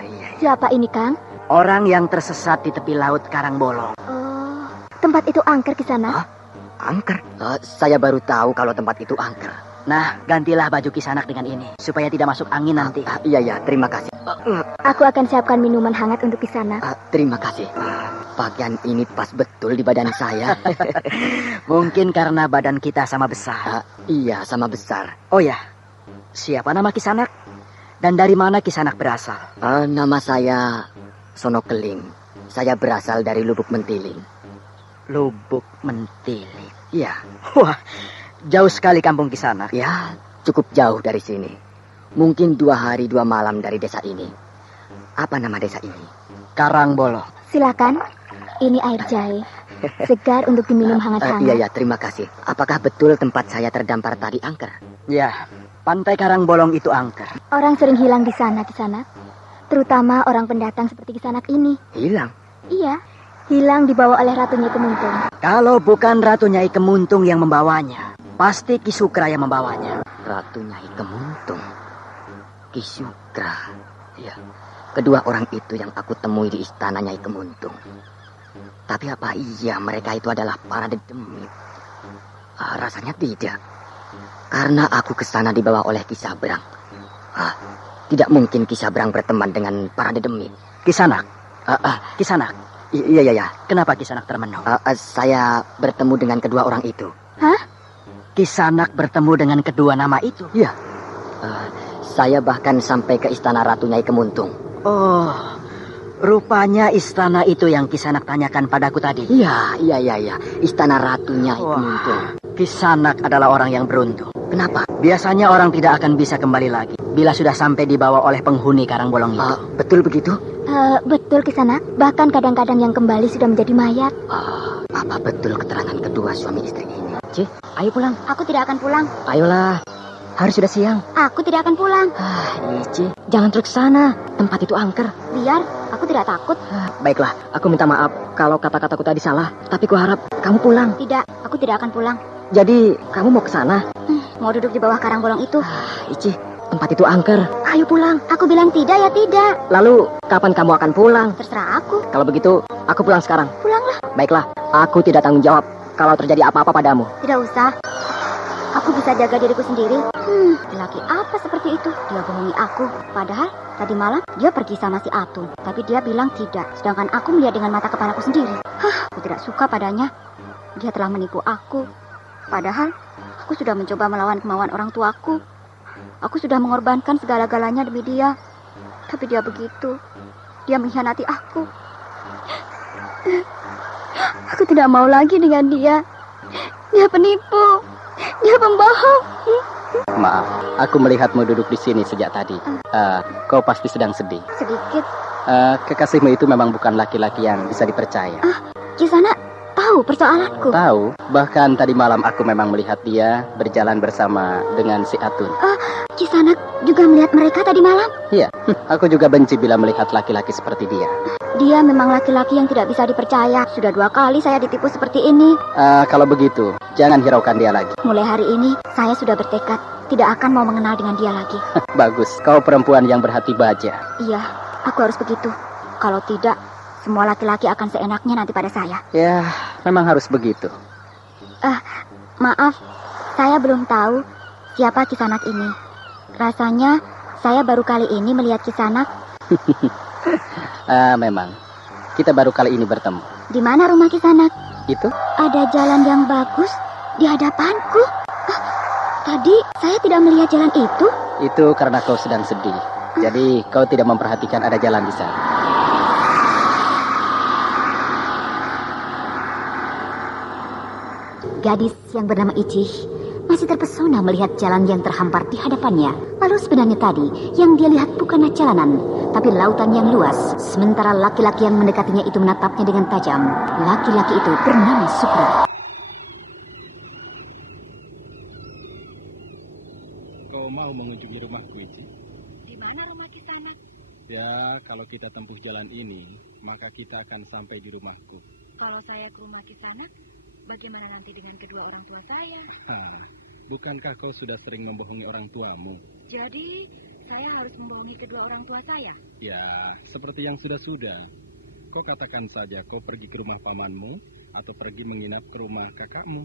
Iya. Siapa ini, Kang? Orang yang tersesat di tepi laut Karangbolong. Oh, tempat itu angker, Kisanak. Angker? Saya baru tahu kalau tempat itu angker. Nah, gantilah baju Kisanak dengan ini, supaya tidak masuk angin nanti. Iya, terima kasih. Aku akan siapkan minuman hangat untuk Kisanak. Terima kasih. Pakaian ini pas betul di badan saya. Mungkin karena badan kita sama besar. Iya, sama besar. Oh ya, siapa nama Kisanak? Dan dari mana Kisanak berasal? Nama saya Sono Keling. Saya berasal dari Lubuk Mentiling. Lubuk Mentiling? Iya. Wah, jauh sekali kampung Kisanak. Ya, cukup jauh dari sini. Mungkin 2 hari 2 malam dari desa ini. Apa nama desa ini? Karangbolong. Silakan. Ini air jahe. Segar untuk diminum hangat-hangat. Iya, terima kasih. Apakah betul tempat saya terdampar tadi angker? Ya, pantai Karangbolong itu angker. Orang sering hilang di sana, Kisanak. Terutama orang pendatang seperti Kisanak ini. Hilang? Iya, hilang dibawa oleh Ratu Nyai Kemuntung. Kalau bukan Ratu Nyai Kemuntung yang membawanya, pasti Ki Sukra yang membawanya. Ratu Nyai Kemuntung, Ki Sukra. Ya, kedua orang itu yang aku temui di istana Nyai Kemuntung. Tapi apa iya mereka itu adalah para dedemit? Rasanya tidak. Karena aku ke sana dibawa oleh Ki Sabrang. Tidak mungkin Ki Sabrang berteman dengan para dedemit. Kisanak? Kisanak? Iya. Kenapa Kisanak termenung? Saya bertemu dengan kedua orang itu. Hah? Kisanak bertemu dengan kedua nama itu? Iya. Saya bahkan sampai ke istana Ratu Nyai Kemuntung. Oh, rupanya istana itu yang Kisanak tanyakan padaku tadi. Iya. Istana Ratu Nyai Kemuntung. Kisanak adalah orang yang beruntung. Kenapa? Biasanya orang tidak akan bisa kembali lagi bila sudah sampai dibawa oleh penghuni Karangbolong itu. Betul begitu? Betul, Kisanak. Bahkan kadang-kadang yang kembali sudah menjadi mayat. Apa betul keterangan kedua suami istri ini? Ci, ayo pulang. Aku tidak akan pulang. Ayolah, hari sudah siang. Aku tidak akan pulang. Ci, jangan terus ke sana. Tempat itu angker. Biar, aku tidak takut. Baiklah, aku minta maaf kalau kata-kataku tadi salah. Tapi kuharap kamu pulang. Tidak, aku tidak akan pulang. Jadi, kamu mau ke sana? Mau duduk di bawah Karangbolong itu. Ici, tempat itu angker. Ayo pulang. Aku bilang tidak ya tidak. Lalu, kapan kamu akan pulang? Terserah aku. Kalau begitu, aku pulang sekarang. Pulanglah. Baiklah, aku tidak tanggung jawab kalau terjadi apa-apa padamu. Tidak usah. Aku bisa jaga diriku sendiri. Laki apa seperti itu? Dia bohongi aku. Padahal tadi malam dia pergi sama si Atun. Tapi dia bilang tidak. Sedangkan aku melihat dengan mata kepalaku sendiri. Aku tidak suka padanya. Dia telah menipu aku. Padahal aku sudah mencoba melawan kemauan orang tuaku. Aku sudah mengorbankan segala-galanya demi dia. Tapi dia begitu. Dia mengkhianati aku. Aku tidak mau lagi dengan dia. Dia penipu. Dia pembohong. Maaf, aku melihatmu duduk di sini sejak tadi. Kau pasti sedang sedih. Sedikit. Kekasihmu itu memang bukan laki-laki yang bisa dipercaya. Kisana tahu persoalanku. Tahu, bahkan tadi malam aku memang melihat dia berjalan bersama dengan si Atun. Kisana juga melihat mereka tadi malam? Iya, aku juga benci bila melihat laki-laki seperti dia. Dia memang laki-laki yang tidak bisa dipercaya. Sudah 2 kali saya ditipu seperti ini. Kalau begitu, jangan hiraukan dia lagi. Mulai hari ini, saya sudah bertekad tidak akan mau mengenal dengan dia lagi. Bagus, kau perempuan yang berhati baja. Iya, aku harus begitu. Kalau tidak, semua laki-laki akan seenaknya nanti pada saya. Ya, memang harus begitu. Maaf, saya belum tahu siapa Kisanak ini. Rasanya saya baru kali ini melihat Kisanak. Memang, kita baru kali ini bertemu. Di mana rumah Kisanak? Itu? Ada jalan yang bagus di hadapanku. Tadi saya tidak melihat jalan itu. Itu karena kau sedang sedih. Jadi kau tidak memperhatikan ada jalan di sana. Gadis yang bernama Icih masih terpesona melihat jalan yang terhampar di hadapannya. Lalu sebenarnya tadi yang dia lihat bukanlah jalanan, tapi lautan yang luas. Sementara laki-laki yang mendekatinya itu menatapnya dengan tajam. Laki-laki itu bernama Sukra. Kau mau mengunjungi rumahku, Icih? Di mana rumah Kisanak? Ya, kalau kita tempuh jalan ini, maka kita akan sampai di rumahku. Kalau saya ke rumah Kisanak, bagaimana nanti dengan kedua orang tua saya? Bukankah kau sudah sering membohongi orang tuamu? Jadi, saya harus membohongi kedua orang tua saya? Ya, seperti yang sudah-sudah. Kau katakan saja kau pergi ke rumah pamanmu atau pergi menginap ke rumah kakakmu.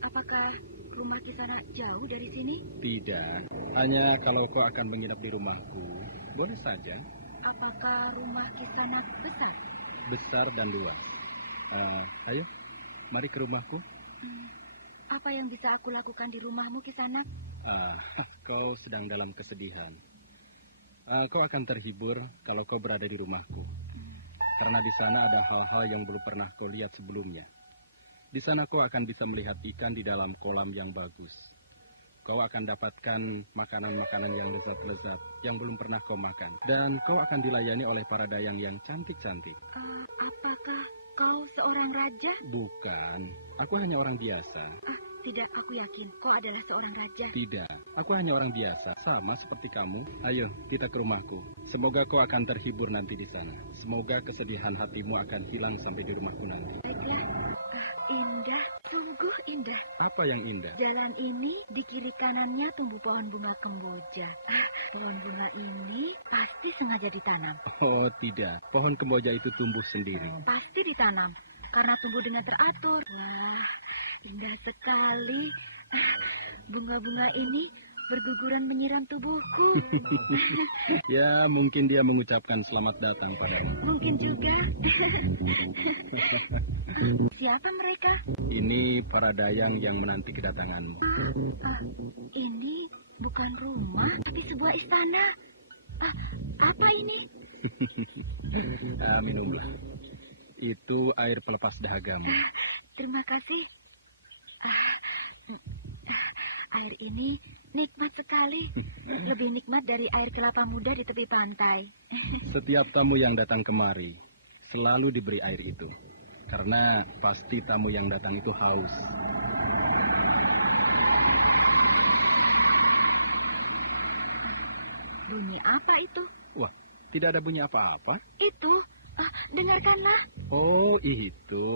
Apakah rumah Kisanak jauh dari sini? Tidak, hanya kalau kau akan menginap di rumahku, boleh saja. Apakah rumah Kisanak besar? Besar dan luas. Ayo, mari ke rumahku. Apa yang bisa aku lakukan di rumahmu, Kisanak? Kau sedang dalam kesedihan. Kau akan terhibur kalau kau berada di rumahku. Karena di sana ada hal-hal yang belum pernah kau lihat sebelumnya. Di sana kau akan bisa melihat ikan di dalam kolam yang bagus. Kau akan dapatkan makanan-makanan yang lezat-lezat yang belum pernah kau makan. Dan kau akan dilayani oleh para dayang yang cantik-cantik. Apakah kau seorang raja? Bukan, aku hanya orang biasa. Tidak, aku yakin kau adalah seorang raja. Tidak, aku hanya orang biasa, sama seperti kamu. Ayo, kita ke rumahku. Semoga kau akan terhibur nanti di sana. Semoga kesedihan hatimu akan hilang sampai di rumahku nanti. Baiklah. Indah, sungguh indah. Apa yang indah? Jalan ini di kiri kanannya tumbuh pohon bunga kemboja. Pohon bunga ini pasti sengaja ditanam. Oh tidak, pohon kemboja itu tumbuh sendiri. Pasti ditanam, karena tumbuh dengan teratur. Wah, indah sekali. Bunga-bunga ini berguguran menyiram tubuhku. Ya, mungkin dia mengucapkan selamat datang padamu. Mungkin juga. Siapa mereka? Ini para dayang yang menanti kedatanganmu. Ini bukan rumah, tapi sebuah istana. Apa ini? Minumlah. Itu air pelepas dahagamu. Terima kasih. Air ini nikmat sekali. Lebih nikmat dari air kelapa muda di tepi pantai. Setiap tamu yang datang kemari selalu diberi air itu. Karena pasti tamu yang datang itu haus. Bunyi apa itu? Wah, tidak ada bunyi apa-apa. Itu, dengarkanlah. Oh, itu.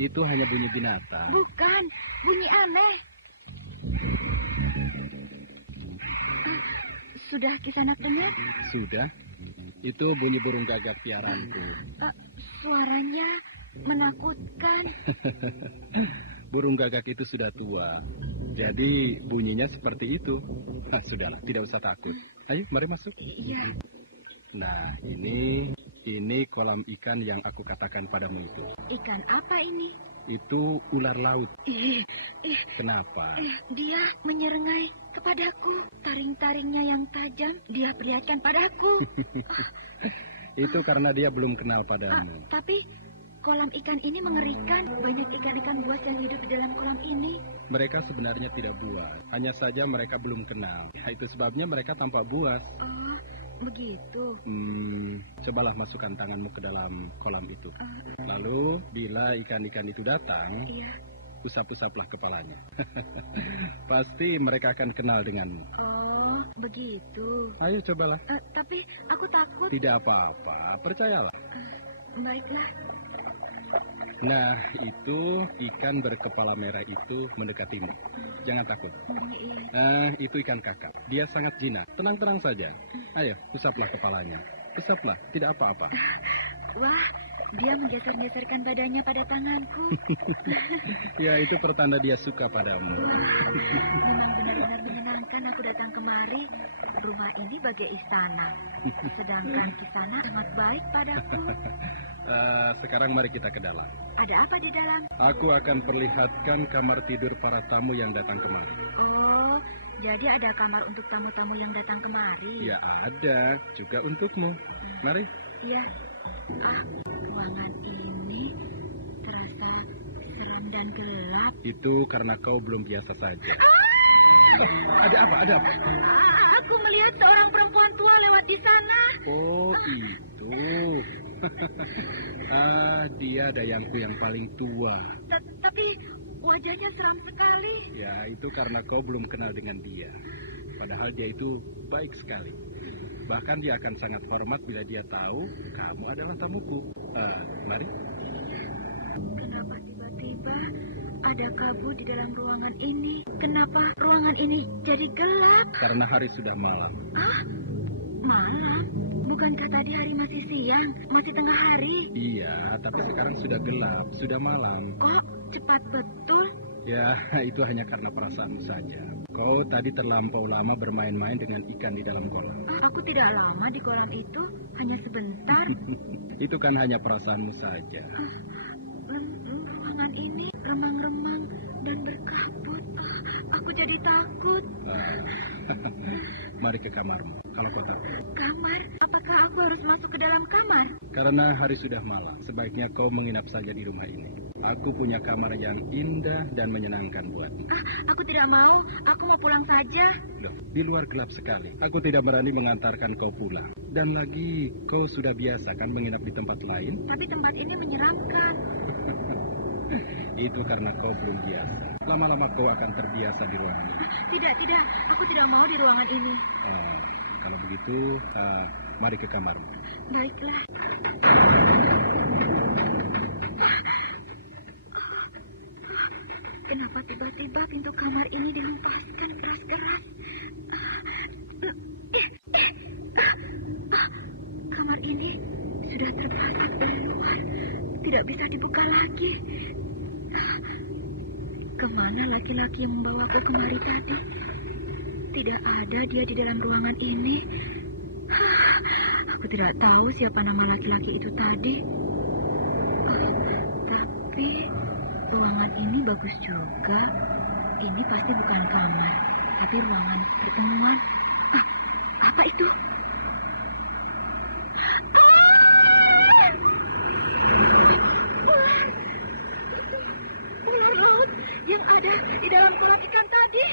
Itu hanya bunyi binatang. Bukan, bunyi aneh. Sudah Kisanak dengar? Sudah. Itu bunyi burung gagak piaraanku. Suaranya menakutkan. Burung gagak itu sudah tua, jadi bunyinya seperti itu. Sudahlah, tidak usah takut. Ayo, mari masuk. Iya. Nah, ini kolam ikan yang aku katakan padamu itu. Ikan apa ini? Itu ular laut. Kenapa? Dia menyerengai kepadaku. Taring-taringnya yang tajam dia perlihatkan padaku. Itu karena dia belum kenal padamu. Tapi kolam ikan ini mengerikan. Banyak ikan-ikan buas yang hidup di dalam kolam ini. Mereka sebenarnya tidak buas. Hanya saja mereka belum kenal. Itu sebabnya mereka tampak buas. Oh, begitu. Cobalah masukkan tanganmu ke dalam kolam itu. Lalu bila ikan-ikan itu datang, usap-usaplah kepalanya. Pasti mereka akan kenal denganmu. Oh, begitu. Ayo cobalah. Tapi aku takut. Tidak apa-apa, percayalah. Baiklah. Nah, itu ikan berkepala merah itu mendekatimu. Jangan takut. Itu ikan kakap. Dia sangat jinak. Tenang-tenang saja. Ayo, usaplah kepalanya. Usaplah, tidak apa-apa. Wah, dia menggeser-geserkan badannya pada tanganku. Ya, itu pertanda dia suka padamu. Memang benar-benar menyenangkan aku datang kemari. Rumah ini bagai istana. Sedangkan istana sangat baik padaku. Sekarang mari kita ke dalam. Ada apa di dalam? Aku akan perlihatkan kamar tidur para tamu yang datang kemari. Oh, jadi ada kamar untuk tamu-tamu yang datang kemari? Ya ada, juga untukmu. Mari. Iya. Ruangan ini terasa seram dan gelap. Itu karena kau belum biasa saja. Ada apa? Aku melihat seorang perempuan tua lewat di sana. Oh, itu. Dia dayangku yang paling tua. Tapi wajahnya seram sekali. Ya, itu karena kau belum kenal dengan dia. Padahal dia itu baik sekali. Bahkan dia akan sangat hormat bila dia tahu kamu adalah tamuku. Mari. Kenapa tiba-tiba ada kabut di dalam ruangan ini? Kenapa ruangan ini jadi gelap? Karena hari sudah malam. Malam? Bukankah tadi hari masih siang? Masih tengah hari? Iya, tapi sekarang sudah gelap, sudah malam. Kok cepat betul? Ya, itu hanya karena perasaanmu saja. Kau tadi terlampau lama bermain-main dengan ikan di dalam kolam. Aku tidak lama di kolam itu, hanya sebentar. Itu kan hanya perasaanmu saja. Ruangan ini remang-remang dan berkabut. Aku jadi takut. Mari ke kamarmu, kalau kau takut. Kamar? Apakah aku harus masuk ke dalam kamar? Karena hari sudah malam, sebaiknya kau menginap saja di rumah ini. Aku punya kamar yang indah dan menyenangkan buatmu. Aku tidak mau. Aku mau pulang saja. Loh, di luar gelap sekali. Aku tidak berani mengantarkan kau pulang. Dan lagi, kau sudah biasa kan menginap di tempat lain? Tapi tempat ini menyeramkan. Itu karena kau belum biasa. Lama-lama kau akan terbiasa di ruangan ini. Tidak. Aku tidak mau di ruangan ini. Kalau begitu, mari ke kamarmu. Baiklah. Kenapa tiba-tiba pintu kamar ini dihempaskan keras-keras? Kamar ini sudah terpasang dari luar. Tidak bisa dibuka lagi. Kemana laki-laki yang membawaku kemari tadi? Tidak ada dia di dalam ruangan ini. Aku tidak tahu siapa nama laki-laki itu tadi. Tapi ruangan ini bagus juga. Ini pasti bukan kamar, tapi ruangan pertemuan. Apa itu? Ular laut yang ada di dalam kolam ikan tadi.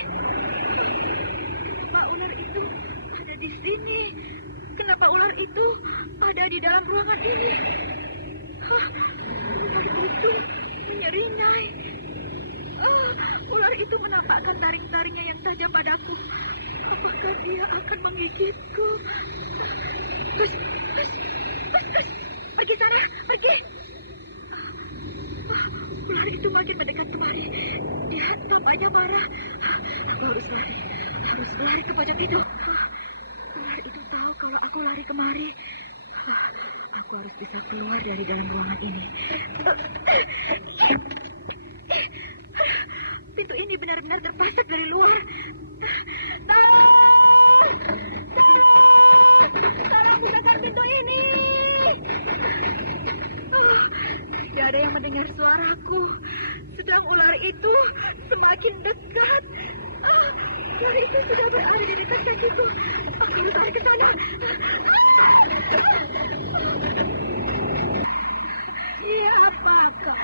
Kenapa ular itu ada di sini? Kenapa ular itu ada di dalam ruangan ini? Ular itu menyeringai. Ular itu menampakkan taring-taringnya yang tajam padaku. Apakah dia akan menggigitku? Kus. Pergi sana, pergi. Ular itu makin mendekat kemari. Dia tampaknya marah. Aku harus lari ke pojok itu. Ular itu tahu kalau aku lari kemari. Aku harus bisa keluar dari dalam ruangan ini. Pintu ini benar-benar terpasang dari luar. Tolong bukakan pintu ini. Tidak ada yang mendengar suaraku. Sedang ular itu semakin dekat. Ular itu sudah berada di dekat kakiku. Aku harus lari ke sana. Siapa kau?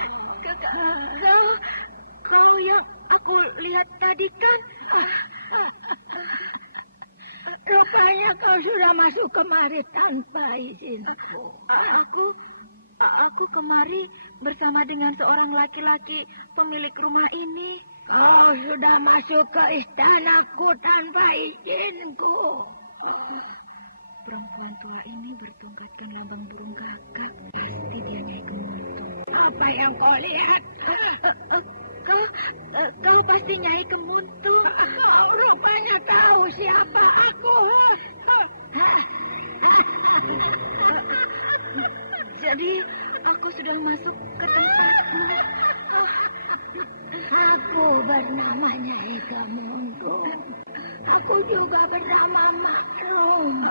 Kau yang aku lihat tadi kan? Rupanya kau sudah masuk kemari tanpa izinku. Aku kemari bersama dengan seorang laki-laki pemilik rumah ini. Kau sudah masuk ke istanaku tanpa izinku. Perempuan tua ini bertungkatkan lambang burung gagak. Pasti dia Nyai Kemuntung. Apa yang kau lihat? Kau pasti Nyai Kemuntung. Kau rupanya tahu siapa aku. Jadi aku sudah masuk ke tempatmu. Aku bernama Nyai Kemuntung. Aku juga bernama Makrum.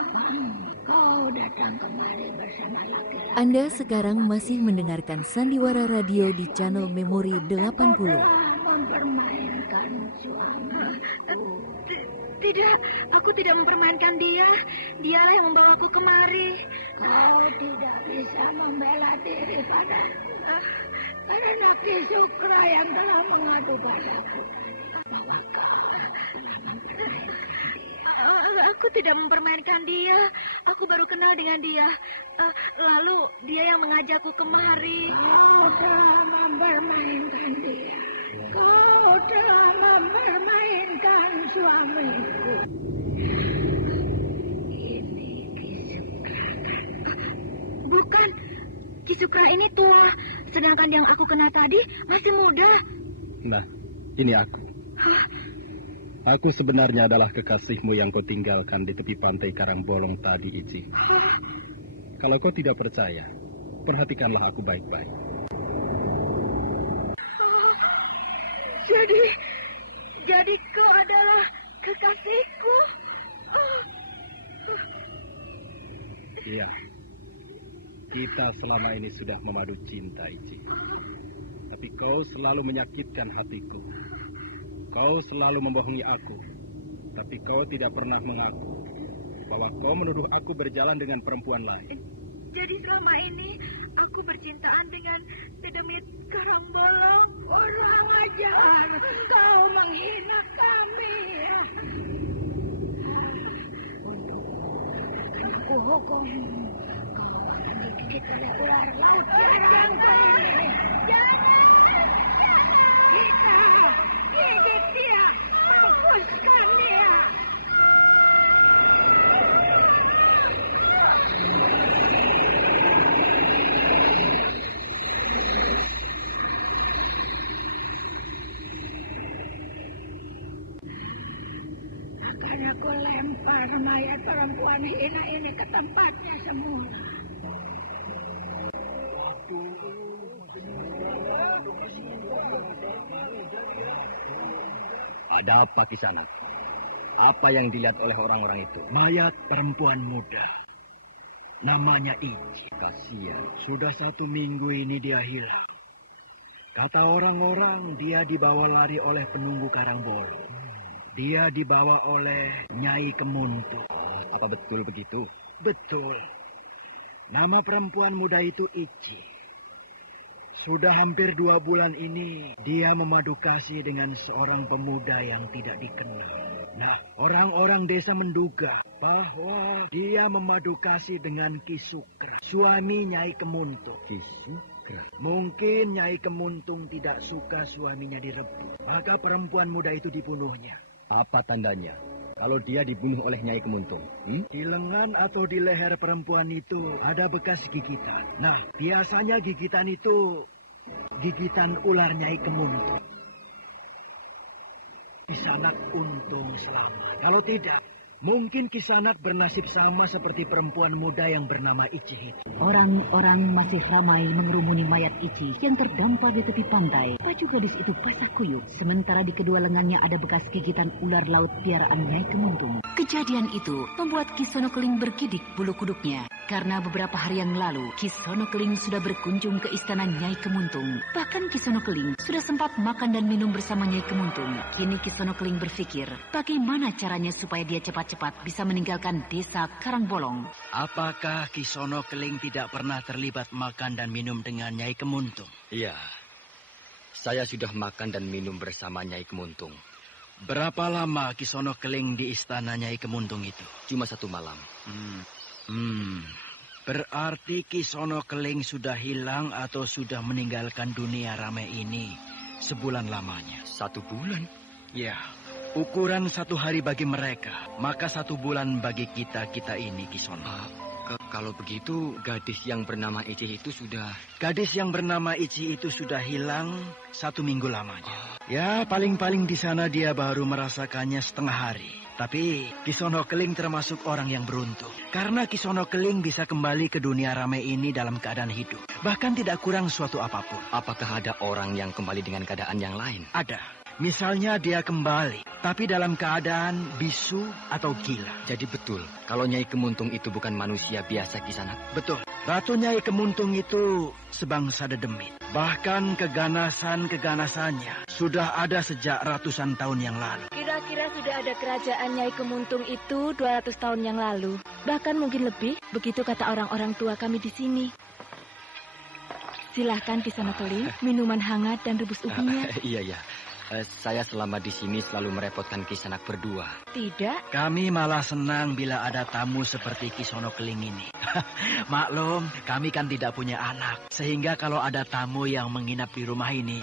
Kau datang kemari bersama laki-laki. Anda sekarang masih mendengarkan Sandiwara Radio di channel Memori 80. Mempermainkan suamiku. Tidak, aku tidak mempermainkan dia. Dialah yang membawaku kemari. Kau tidak bisa membela diri karena Ki Sukra yang telah mengadu padaku. Aku tidak mempermainkan dia. Aku baru kenal dengan dia. Lalu dia yang mengajakku kemari. Kau telah mempermainkan dia. Kau telah mempermainkan suamiku. Ini Ki Sukra. Bukan. Ki Sukra ini tua. Sedangkan yang aku kenal tadi masih muda. Nah, ini aku. Aku sebenarnya adalah kekasihmu yang kau tinggalkan di tepi pantai Karangbolong tadi, Ici. Kalau kau tidak percaya, perhatikanlah aku baik-baik. Jadi kau adalah kekasihku? Iya. Kita selama ini sudah memadu cinta, Ici. Tapi kau selalu menyakitkan hatiku. Kau selalu membohongi aku, tapi kau tidak pernah mengaku bahwa kau menuduh aku berjalan dengan perempuan lain. Jadi selama ini aku bercintaan dengan Dedemit Karangbolong. Kurang ajar, kau menghina kami. Aku hukummu. Kau akan digigit oleh ular laut Karangbolong. Gigit dia, hapuskan dia. Akan aku lempar mayat perempuan hina ini ke tempatnya semua. Ada apa Kisanak? Apa yang dilihat oleh orang-orang itu? Mayat perempuan muda. Namanya Ici. Kasihan. Sudah 1 minggu ini dia hilang. Kata orang-orang dia dibawa lari oleh penunggu Karangbolong. Dia dibawa oleh Nyai Kemuntung. Oh, apa betul begitu? Betul. Nama perempuan muda itu Ici. Sudah hampir 2 bulan ini, dia memadu kasih dengan seorang pemuda yang tidak dikenal. Nah, orang-orang desa menduga bahwa dia memadu kasih dengan Ki Sukra, suami Nyai Kemuntung. Ki Sukra? Mungkin Nyai Kemuntung tidak suka suaminya direbut, maka perempuan muda itu dibunuhnya. Apa tandanya? Kalau dia dibunuh oleh Nyai Kemuntung? Di lengan atau di leher perempuan itu ada bekas gigitan. Nah, biasanya gigitan itu gigitan ular Nyai Kemuntung. Kisanak untung selamat. Kalau tidak, Mungkin Kisanak bernasib sama seperti perempuan muda yang bernama Ichi itu. Orang-orang masih ramai mengerumuni mayat Ichi yang terdampar di tepi pantai. Baju gadis itu basah kuyup, sementara di kedua lengannya ada bekas gigitan ular laut piaraan Nyai Kemuntung. Kejadian itu membuat Kisono Keling bergidik bulu kuduknya. Karena beberapa hari yang lalu, Kisono Keling sudah berkunjung ke istana Nyai Kemuntung. Bahkan Kisono Keling sudah sempat makan dan minum bersama Nyai Kemuntung. Kini Kisono Keling berpikir, bagaimana caranya supaya dia cepat-cepat bisa meninggalkan desa Karangbolong. Apakah Kisono Keling tidak pernah terlibat makan dan minum dengan Nyai Kemuntung? Iya, saya sudah makan dan minum bersama Nyai Kemuntung. Berapa lama Kisono Keling di istana Nyai Kemuntung itu? Cuma 1 malam. Berarti Kisono Keling sudah hilang atau sudah meninggalkan dunia ramai ini sebulan lamanya. 1 bulan? Ya, ukuran 1 hari bagi mereka, maka 1 bulan bagi kita ini, Kisono. Kalau begitu, gadis yang bernama Ichi itu sudah... Gadis yang bernama Ichi itu sudah hilang 1 minggu lamanya. Ya, paling-paling di sana dia baru merasakannya setengah hari. Tapi Kisono Keling termasuk orang yang beruntung. Karena Kisono Keling bisa kembali ke dunia ramai ini dalam keadaan hidup. Bahkan tidak kurang suatu apapun. Apakah ada orang yang kembali dengan keadaan yang lain? Ada. Misalnya dia kembali, tapi dalam keadaan bisu atau gila. Jadi betul, kalau Nyai Kemuntung itu bukan manusia biasa, Kisanak? Betul. Ratu Nyai Kemuntung itu sebangsa dedemit. Bahkan keganasannya sudah ada sejak ratusan tahun yang lalu. Kira-kira sudah ada kerajaan Nyai Kemuntung itu 200 tahun yang lalu. Bahkan mungkin lebih, begitu kata orang-orang tua kami di sini. Silahkan Kisono Keling, minuman hangat dan rebus ubinya. Iya. Saya selama di sini selalu merepotkan Kisanak berdua. Tidak. Kami malah senang bila ada tamu seperti Kisono Keling ini. Maklum, kami kan tidak punya anak. Sehingga kalau ada tamu yang menginap di rumah ini,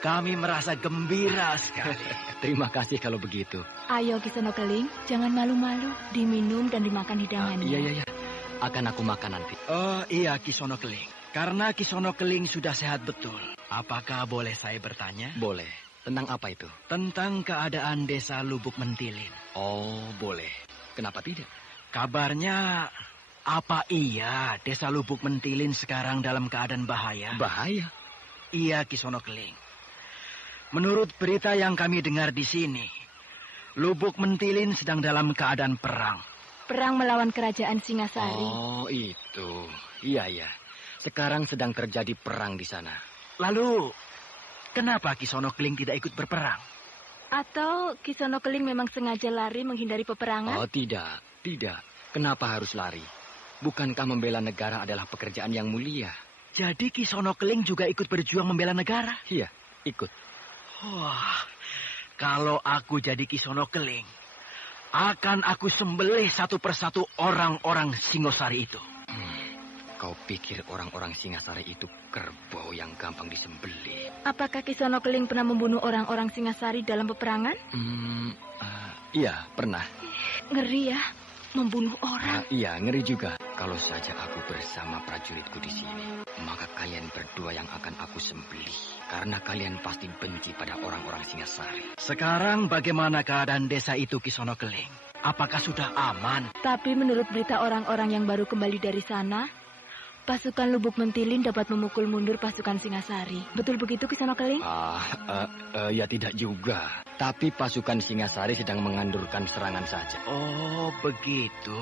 kami merasa gembira sekali. Terima kasih kalau begitu. Ayo Kisono Keling, jangan malu-malu. Diminum dan dimakan hidangannya. Iya. Akan aku makan nanti. Oh iya Kisono Keling. Karena Kisono Keling sudah sehat betul. Apakah boleh saya bertanya? Boleh. Tentang apa itu? Tentang keadaan desa Lubuk Mentilin. Oh, boleh. Kenapa tidak? Kabarnya, apa iya desa Lubuk Mentilin sekarang dalam keadaan bahaya? Bahaya? Iya, Kisono Keling. Menurut berita yang kami dengar di sini, Lubuk Mentilin sedang dalam keadaan perang. Perang melawan kerajaan Singasari. Oh, itu. Iya. Sekarang sedang terjadi perang di sana. Lalu, kenapa Kisono Keling tidak ikut berperang? Atau Kisono Keling memang sengaja lari menghindari peperangan? Oh, tidak. Kenapa harus lari? Bukankah membela negara adalah pekerjaan yang mulia? Jadi Kisono Keling juga ikut berjuang membela negara? Iya, ikut. Wah, kalau aku jadi Kisono Keling, akan aku sembelih 1 persatu orang-orang Singosari itu. Kau pikir orang-orang Singasari itu kerbau yang gampang disembelih? Apakah Kisono Keling pernah membunuh orang-orang Singasari dalam peperangan? Iya, pernah. Ngeri ya, membunuh orang. Iya, ngeri juga. Kalau saja aku bersama prajuritku di sini, maka kalian berdua yang akan aku sembelih. Karena kalian pasti benci pada orang-orang Singasari. Sekarang bagaimana keadaan desa itu, Kisono Keling? Apakah sudah aman? Tapi menurut berita orang-orang yang baru kembali dari sana, pasukan Lubuk Mentilin dapat memukul mundur pasukan Singasari. Betul begitu, Kisono Keling? Ya tidak juga. Tapi pasukan Singasari sedang mengandurkan serangan saja. Oh, begitu.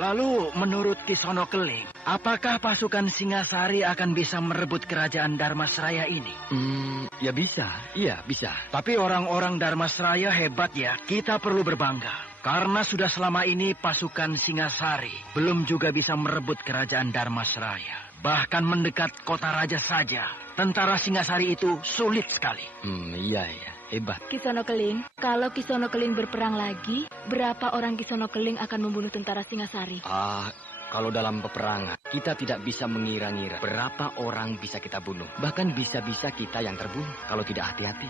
Lalu menurut Kisono Keling, apakah pasukan Singasari akan bisa merebut kerajaan Dharmasraya ini? Ya bisa. Iya, bisa. Tapi orang-orang Dharmasraya hebat ya. Kita perlu berbangga. Karena sudah selama ini pasukan Singasari belum juga bisa merebut kerajaan Dharmasraya. Bahkan mendekat kota raja saja, tentara Singasari itu sulit sekali. Iya, hebat. Kisono Keling, kalau Kisono Keling berperang lagi, berapa orang Kisono Keling akan membunuh tentara Singasari? Kalau dalam peperangan, kita tidak bisa mengira-ngira berapa orang bisa kita bunuh. Bahkan bisa-bisa kita yang terbunuh kalau tidak hati-hati.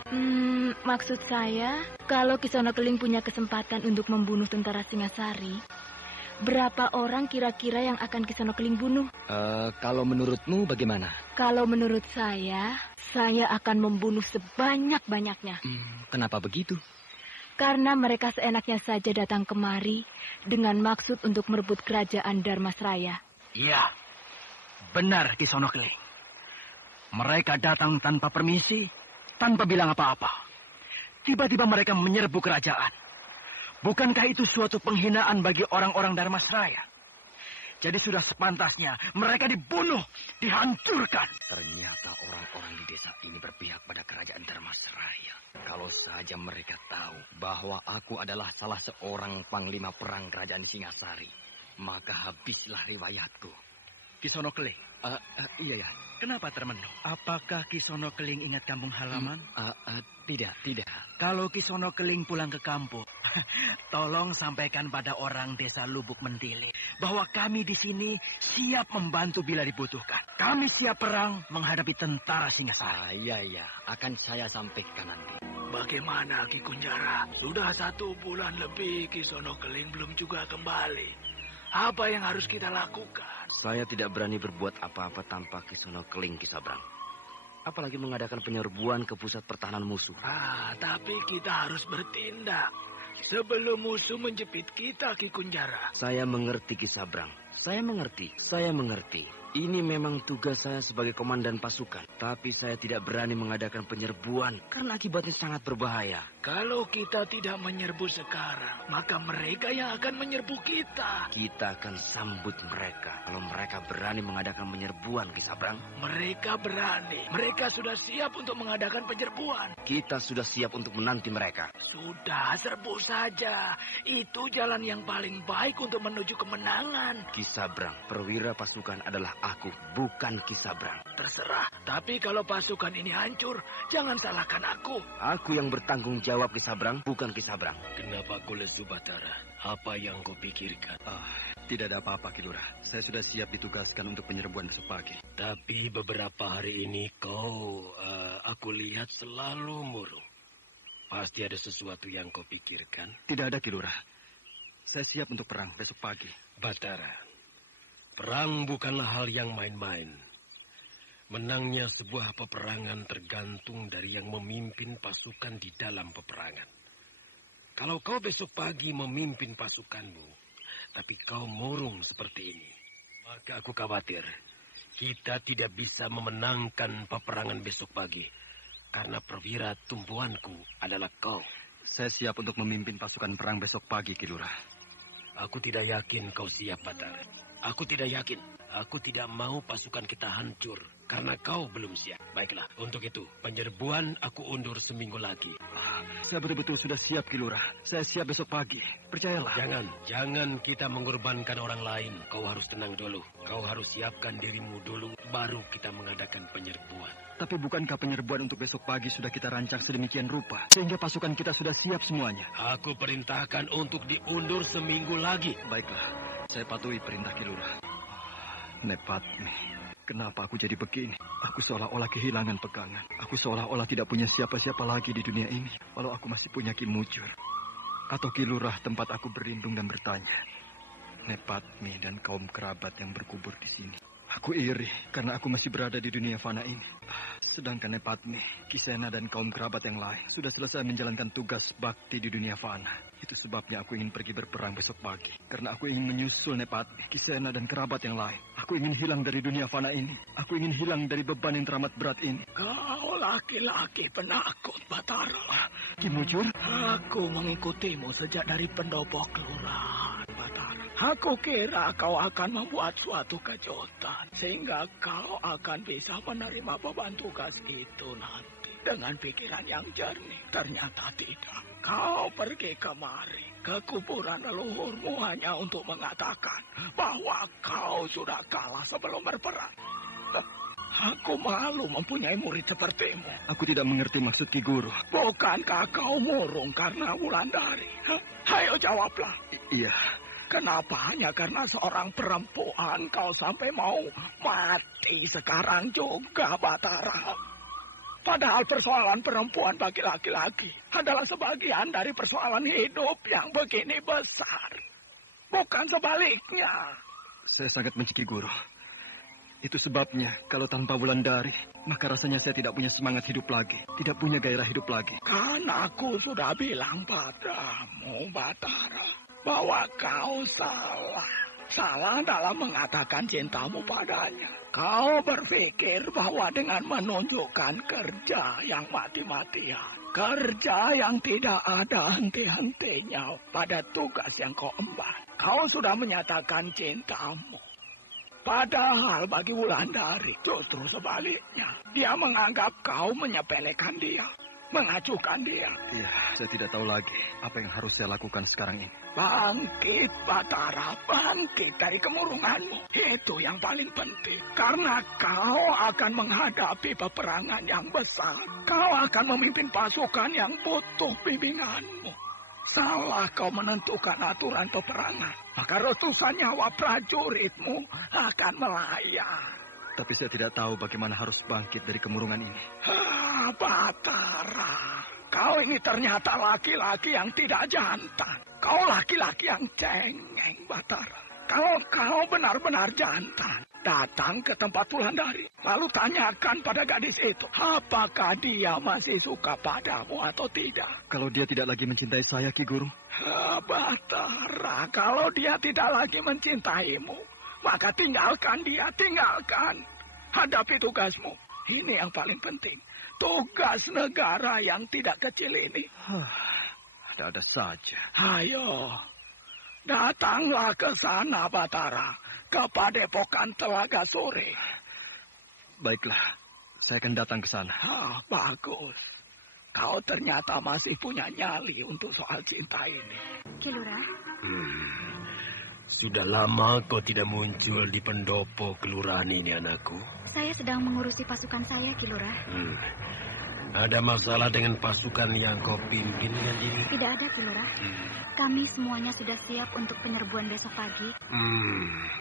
Maksud saya, kalau Kisono Keling punya kesempatan untuk membunuh tentara Singasari, berapa orang kira-kira yang akan Kisono Keling bunuh? Kalau menurutmu bagaimana? Kalau menurut saya akan membunuh sebanyak-banyaknya. Kenapa begitu? Karena mereka seenaknya saja datang kemari dengan maksud untuk merebut kerajaan Dharmasraya. Iya, benar Ki Sono Keling. Mereka datang tanpa permisi, tanpa bilang apa-apa. Tiba-tiba mereka menyerbu kerajaan. Bukankah itu suatu penghinaan bagi orang-orang Dharmasraya? Jadi sudah sepantasnya mereka dibunuh, dihancurkan. Ternyata orang-orang di desa ini berpihak pada kerajaan Dharmasraya. Kalau saja mereka tahu bahwa aku adalah salah seorang panglima perang kerajaan Singasari, maka habislah riwayatku. Ki Sono Keling, iya ya. Kenapa termenung? Apakah Ki Sono Keling ingat kampung halaman? Tidak. Kalau Ki Sono Keling pulang ke kampung, tolong sampaikan pada orang desa Lubuk Mendili bahwa kami di sini siap membantu bila dibutuhkan. Kami siap perang menghadapi tentara Singasari. Iya, akan saya sampaikan nanti. Bagaimana Ki Kunjara? Sudah 1 bulan lebih Ki Sono Keling belum juga kembali. Apa yang harus kita lakukan? Saya tidak berani berbuat apa-apa tanpa Ki Sono Keling, Ki Sabrang. Apalagi mengadakan penyerbuan ke pusat pertahanan musuh. Tapi kita harus bertindak sebelum musuh menjepit kita, Ki Kunjara. Saya mengerti, Ki Sabrang. Saya mengerti. Ini memang tugas saya sebagai komandan pasukan. Tapi saya tidak berani mengadakan penyerbuan karena akibatnya sangat berbahaya. Kalau kita tidak menyerbu sekarang, maka mereka yang akan menyerbu kita. Kita akan sambut mereka kalau mereka berani mengadakan penyerbuan, Ki Sabrang. Mereka berani. Mereka sudah siap untuk mengadakan penyerbuan. Kita sudah siap untuk menanti mereka. Sudah, serbu saja. Itu jalan yang paling baik untuk menuju kemenangan. Ki Sabrang, perwira pasukan adalah aku, bukan Ki Sabrang. Terserah, tapi kalau pasukan ini hancur, jangan salahkan aku. Aku yang bertanggung jawab, Ki Sabrang, bukan Ki Sabrang. Kenapa kau lesu, Batara? Apa yang kau pikirkan? Tidak ada apa-apa, Ki Lurah. Saya sudah siap ditugaskan untuk penyerbuan besok pagi. Tapi beberapa hari ini aku lihat selalu murung. Pasti ada sesuatu yang kau pikirkan. Tidak ada, Ki Lurah. Saya siap untuk perang besok pagi. Batara, perang bukanlah hal yang main-main. Menangnya sebuah peperangan tergantung dari yang memimpin pasukan di dalam peperangan. Kalau kau besok pagi memimpin pasukanmu, tapi kau murung seperti ini, maka aku khawatir kita tidak bisa memenangkan peperangan besok pagi. Karena perwira tumpuanku adalah kau. Saya siap untuk memimpin pasukan perang besok pagi, Ki Lurah. Aku tidak yakin kau siap, Batara. Aku tidak yakin. Aku tidak mau pasukan kita hancur karena kau belum siap. Baiklah, untuk itu penyerbuan aku undur seminggu lagi. Saya betul-betul sudah siap, Ki Lurah. Saya siap besok pagi. Percayalah. Jangan kita mengorbankan orang lain. Kau harus tenang dulu. Kau harus siapkan dirimu dulu, baru kita mengadakan penyerbuan. Tapi bukankah penyerbuan untuk besok pagi sudah kita rancang sedemikian rupa, sehingga pasukan kita sudah siap semuanya? Aku perintahkan untuk diundur seminggu lagi. Baiklah, saya patuhi perintah Ki Lurah. Nepatmi, kenapa aku jadi begini? Aku seolah-olah kehilangan pegangan. Aku seolah-olah tidak punya siapa-siapa lagi di dunia ini, walau aku masih punya Ki Mujur. Atau Ki Lurah tempat aku berlindung dan bertanya. Nepatmi dan kaum kerabat yang berkubur di sini. Aku iri karena aku masih berada di dunia fana ini. Sedangkan Nepatmi, Kisena dan kaum kerabat yang lain sudah selesai menjalankan tugas bakti di dunia fana. Itu sebabnya aku ingin pergi berperang besok pagi. Karena aku ingin menyusul Nepatmi, Kisena dan kerabat yang lain. Aku ingin hilang dari dunia fana ini. Aku ingin hilang dari beban yang teramat berat ini. Kau laki-laki penakut, Batara. Ki Mujur? Aku mengikutimu sejak dari pendopo kelurahan, Batara. Aku kira kau akan membuat suatu kejutan, sehingga kau akan bisa menerima beban tugas itu nanti dengan pikiran yang jernih. Ternyata tidak. Kau pergi kemari ke kuburan leluhurmu hanya untuk mengatakan bahwa kau sudah kalah sebelum berperang. Aku malu mempunyai murid sepertimu. Aku tidak mengerti maksud Ki Guru. Bukankah kau murung karena Wulandari? Ayo jawablah. Iya. Kenapa hanya karena seorang perempuan kau sampai mau mati sekarang juga, Batara? Padahal persoalan perempuan bagi laki-laki adalah sebagian dari persoalan hidup yang begini besar. Bukan sebaliknya. Saya sangat benci Ki Guru. Itu sebabnya kalau tanpa Wulandari, maka rasanya saya tidak punya semangat hidup lagi. Tidak punya gairah hidup lagi. Karena aku sudah bilang padamu, Batara, bahwa kau salah. Salah dalam mengatakan cintamu padanya. Kau berpikir bahwa dengan menunjukkan kerja yang mati-matian, kerja yang tidak ada henti-hentinya pada tugas yang kau emban, kau sudah menyatakan cintamu. Padahal bagi Wulandari justru sebaliknya. Dia menganggap kau menyepelekan dia, mengacuhkan dia. Iya, saya tidak tahu lagi apa yang harus saya lakukan sekarang ini. Bangkit, Batara, bangkit dari kemurunganmu. Itu yang paling penting. Karena kau akan menghadapi peperangan yang besar. Kau akan memimpin pasukan yang butuh bimbinganmu. Salah kau menentukan aturan peperangan, maka ratusan nyawa prajuritmu akan melayang. Tapi saya tidak tahu bagaimana harus bangkit dari kemurungan ini. Batara, kau ini ternyata laki-laki yang tidak jantan. Kau laki-laki yang cengeng, Batara. Kalau kau benar-benar jantan, datang ke tempat Wulandari, lalu tanyakan pada gadis itu, apakah dia masih suka padamu atau tidak? Kalau dia tidak lagi mencintai saya, Ki Guru? Batara, kalau dia tidak lagi mencintaimu, maka tinggalkan dia, tinggalkan. Hadapi tugasmu. Ini yang paling penting. Tugas negara yang tidak kecil ini. Ada saja. Ayo. Datanglah ke sana, Batara, ke Padepokan Telaga Sore. Baiklah, saya akan datang ke sana. Bagus. Kau ternyata masih punya nyali untuk soal cinta ini. Ki Lurah. Sudah lama kau tidak muncul di pendopo kelurahan ini, anakku. Saya sedang mengurusi pasukan saya, Ki Lurah. Ada masalah dengan pasukan yang kau pimpin dengan ini? Tidak ada, Ki Lurah. Kami semuanya sudah siap untuk penyerbuan besok pagi.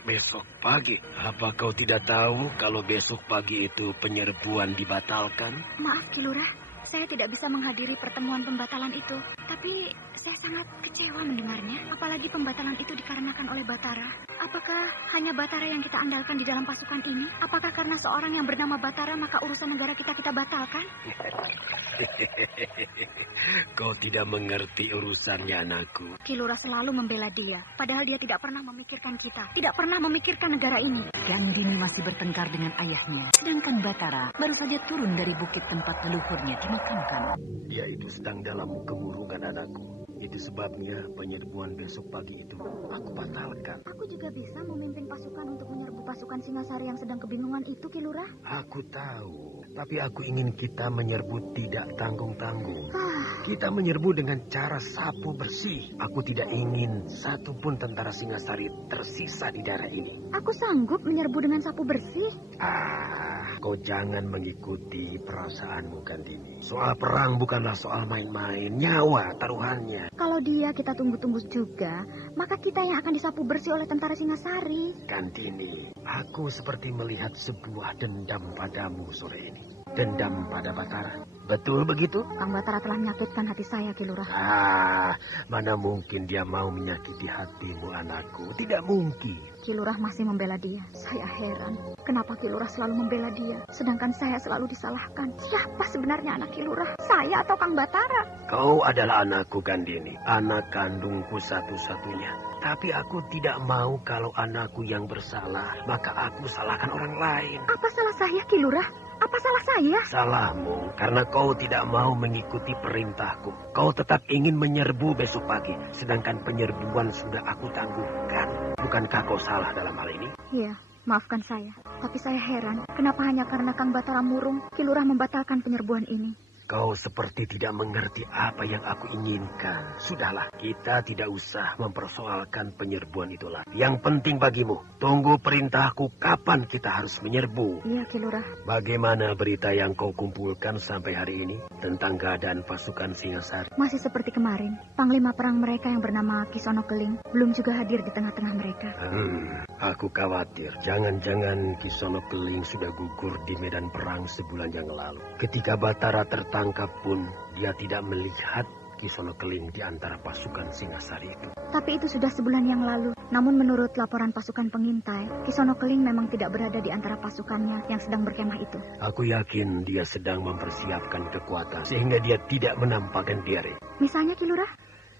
Besok pagi? Apa kau tidak tahu kalau besok pagi itu penyerbuan dibatalkan? Maaf, Ki Lurah. Saya tidak bisa menghadiri pertemuan pembatalan itu. Tapi saya sangat kecewa mendengarnya. Apalagi pembatalan itu dikarenakan oleh Batara. Apakah hanya Batara yang kita andalkan di dalam pasukan ini? Apakah karena seorang yang bernama Batara maka urusan negara kita batalkan? Kau tidak mengerti urusannya, anakku. Ki Lurah selalu membela dia. Padahal dia tidak pernah memikirkan kita. Tidak pernah memikirkan negara ini. Gandini masih bertengkar dengan ayahnya. Sedangkan Batara baru saja turun dari bukit tempat leluhurnya dimakamkan. Dia itu sedang dalam kemurungan, anakku. Itu sebabnya penyerbuan besok pagi itu aku batalkan. Aku juga bisa memimpin pasukan untuk menyerbu pasukan Singasari yang sedang kebingungan itu, Ki Lurah. Aku tahu, tapi aku ingin kita menyerbu tidak tanggung-tanggung. Kita menyerbu dengan cara sapu bersih. Aku tidak ingin satu pun tentara Singasari tersisa di daerah ini. Aku sanggup menyerbu dengan sapu bersih. Kau jangan mengikuti perasaanmu, Gandini. Soal perang bukanlah soal main-main, nyawa taruhannya. Kalau dia kita tunggu-tunggu juga, maka kita yang akan disapu bersih oleh tentara Singasari. Gandini, aku seperti melihat sebuah dendam padamu sore ini. Dendam pada Batara. Betul begitu? Kang Batara telah menyakitkan hati saya, Ki Lurah. Mana mungkin dia mau menyakiti hatimu, anakku. Tidak mungkin. Ki Lurah masih membela dia. Saya heran. Kenapa Ki Lurah selalu membela dia, sedangkan saya selalu disalahkan? Siapa sebenarnya anak Ki Lurah? Saya atau Kang Batara? Kau adalah anakku, Gandini. Anak kandungku satu-satunya. Tapi aku tidak mau kalau anakku yang bersalah, maka aku salahkan orang lain. Apa salah saya, Ki Lurah? Apa salah saya? Salahmu, karena kau tidak mau mengikuti perintahku. Kau tetap ingin menyerbu besok pagi, sedangkan penyerbuan sudah aku tangguhkan. Bukankah kau salah dalam hal ini? Iya, maafkan saya. Tapi saya heran, kenapa hanya karena Kang Batara murung, Ki Lurah membatalkan penyerbuan ini. Kau seperti tidak mengerti apa yang aku inginkan. Sudahlah, kita tidak usah mempersoalkan penyerbuan itulah. Yang penting bagimu, tunggu perintahku kapan kita harus menyerbu. Iya, Ki Lurah. Bagaimana berita yang kau kumpulkan sampai hari ini tentang keadaan pasukan Singasari? Masih seperti kemarin. Panglima perang mereka yang bernama Kisono Keling belum juga hadir di tengah-tengah mereka. Aku khawatir. Jangan-jangan Kisono Keling sudah gugur di medan perang sebulan yang lalu. Ketika Batara tertangkap pun, dia tidak melihat Kisono Keling di antara pasukan Singasari itu. Tapi itu sudah sebulan yang lalu. Namun menurut laporan pasukan pengintai, Kisono Keling memang tidak berada di antara pasukannya yang sedang berkemah itu. Aku yakin dia sedang mempersiapkan kekuatan sehingga dia tidak menampakkan diri. Misalnya Ki Lurah?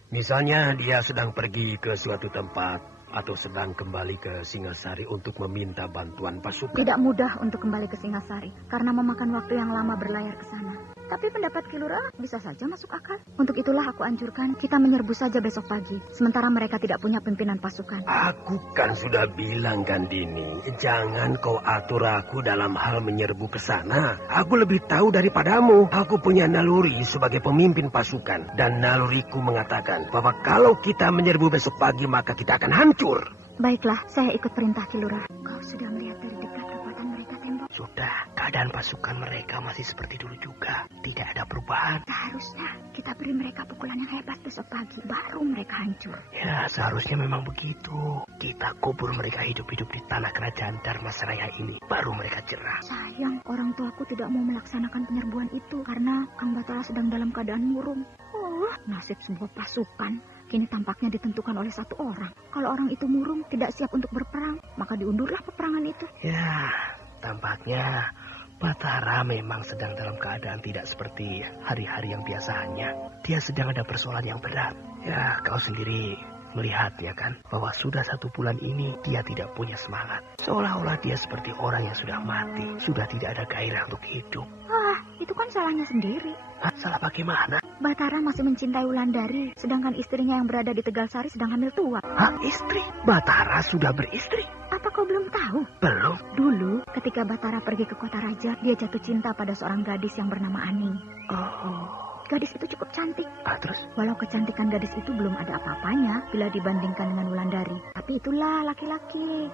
Misalnya dia sedang pergi ke suatu tempat atau sedang kembali ke Singasari untuk meminta bantuan pasukan. Tidak mudah untuk kembali ke Singasari karena memakan waktu yang lama berlayar ke sana. Tapi pendapat Ki Lurah bisa saja masuk akal. Untuk itulah aku anjurkan kita menyerbu saja besok pagi. Sementara mereka tidak punya pimpinan pasukan. Aku kan sudah bilang Gandini, jangan kau atur aku dalam hal menyerbu ke sana. Aku lebih tahu daripadamu. Aku punya naluri sebagai pemimpin pasukan. Dan naluriku mengatakan bahwa kalau kita menyerbu besok pagi maka kita akan hancur. Baiklah, saya ikut perintah Ki Lurah. Kau sudah melihat dari dekat kekuatan mereka, Tembok? Sudah, keadaan pasukan mereka masih seperti dulu juga. Tidak ada perubahan. Seharusnya kita beri mereka pukulan yang hebat besok pagi, baru mereka hancur. Ya, seharusnya memang begitu. Kita kubur mereka hidup-hidup di tanah kerajaan Dharmasraya ini, baru mereka jerah. Sayang, orang tuaku tidak mau melaksanakan penyerbuan itu karena Kang Batara sedang dalam keadaan murung. Oh, nasib sebuah pasukan kini tampaknya ditentukan oleh satu orang. Kalau orang itu murung, tidak siap untuk berperang, maka diundurlah peperangan itu. Ya, tampaknya Batara memang sedang dalam keadaan tidak seperti hari-hari yang biasanya. Dia sedang ada persoalan yang berat. Ya, kau sendiri melihatnya kan, bahwa sudah 1 bulan ini dia tidak punya semangat. Seolah-olah dia seperti orang yang sudah mati, sudah tidak ada gairah untuk hidup. Ah, itu kan salahnya sendiri. Hah, salah bagaimana? Batara masih mencintai Wulandari, sedangkan istrinya yang berada di Tegalsari sedang hamil tua. Hah, istri? Batara sudah beristri? Apa kau belum tahu? Belum. Dulu, ketika Batara pergi ke kota raja, dia jatuh cinta pada seorang gadis yang bernama Ani. Oh. Gadis itu cukup cantik. Terus? Walau kecantikan gadis itu belum ada apa-apanya bila dibandingkan dengan Wulandari. Tapi itulah laki-laki.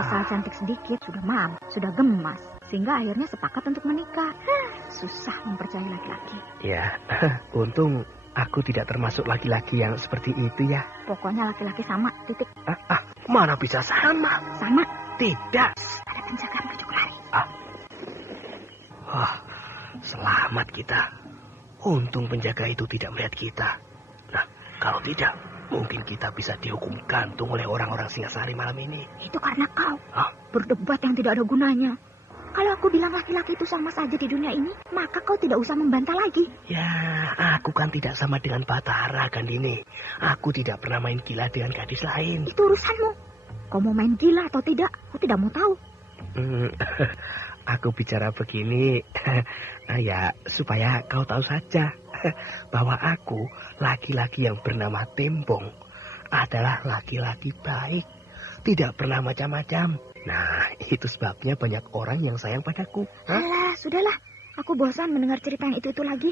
Asal cantik sedikit, sudah mam, sudah gemas. Sehingga akhirnya sepakat untuk menikah. Susah mempercayai laki-laki. Ya, untung aku tidak termasuk laki-laki yang seperti itu ya. Pokoknya laki-laki sama, titik. Mana bisa sama? Sama. Tidak. Ada penjaga menuju lari. Wah, selamat kita. Untung penjaga itu tidak melihat kita. Nah, kalau tidak, mungkin kita bisa dihukum gantung oleh orang-orang Singasari malam ini. Itu karena kau berdebat yang tidak ada gunanya. Kalau aku bilang laki-laki itu sama saja di dunia ini, maka kau tidak usah membantah lagi. Ya, aku kan tidak sama dengan Batara, Gandini. Aku tidak pernah main gila dengan gadis lain. Itu urusanmu. Kau mau main gila atau tidak, aku tidak mau tahu. Aku bicara begini, ya supaya kau tahu saja bahwa aku, laki-laki yang bernama Tembong, adalah laki-laki baik, tidak pernah macam-macam. Nah, itu sebabnya banyak orang yang sayang padaku. Alah, sudahlah. Aku bosan mendengar cerita yang itu lagi.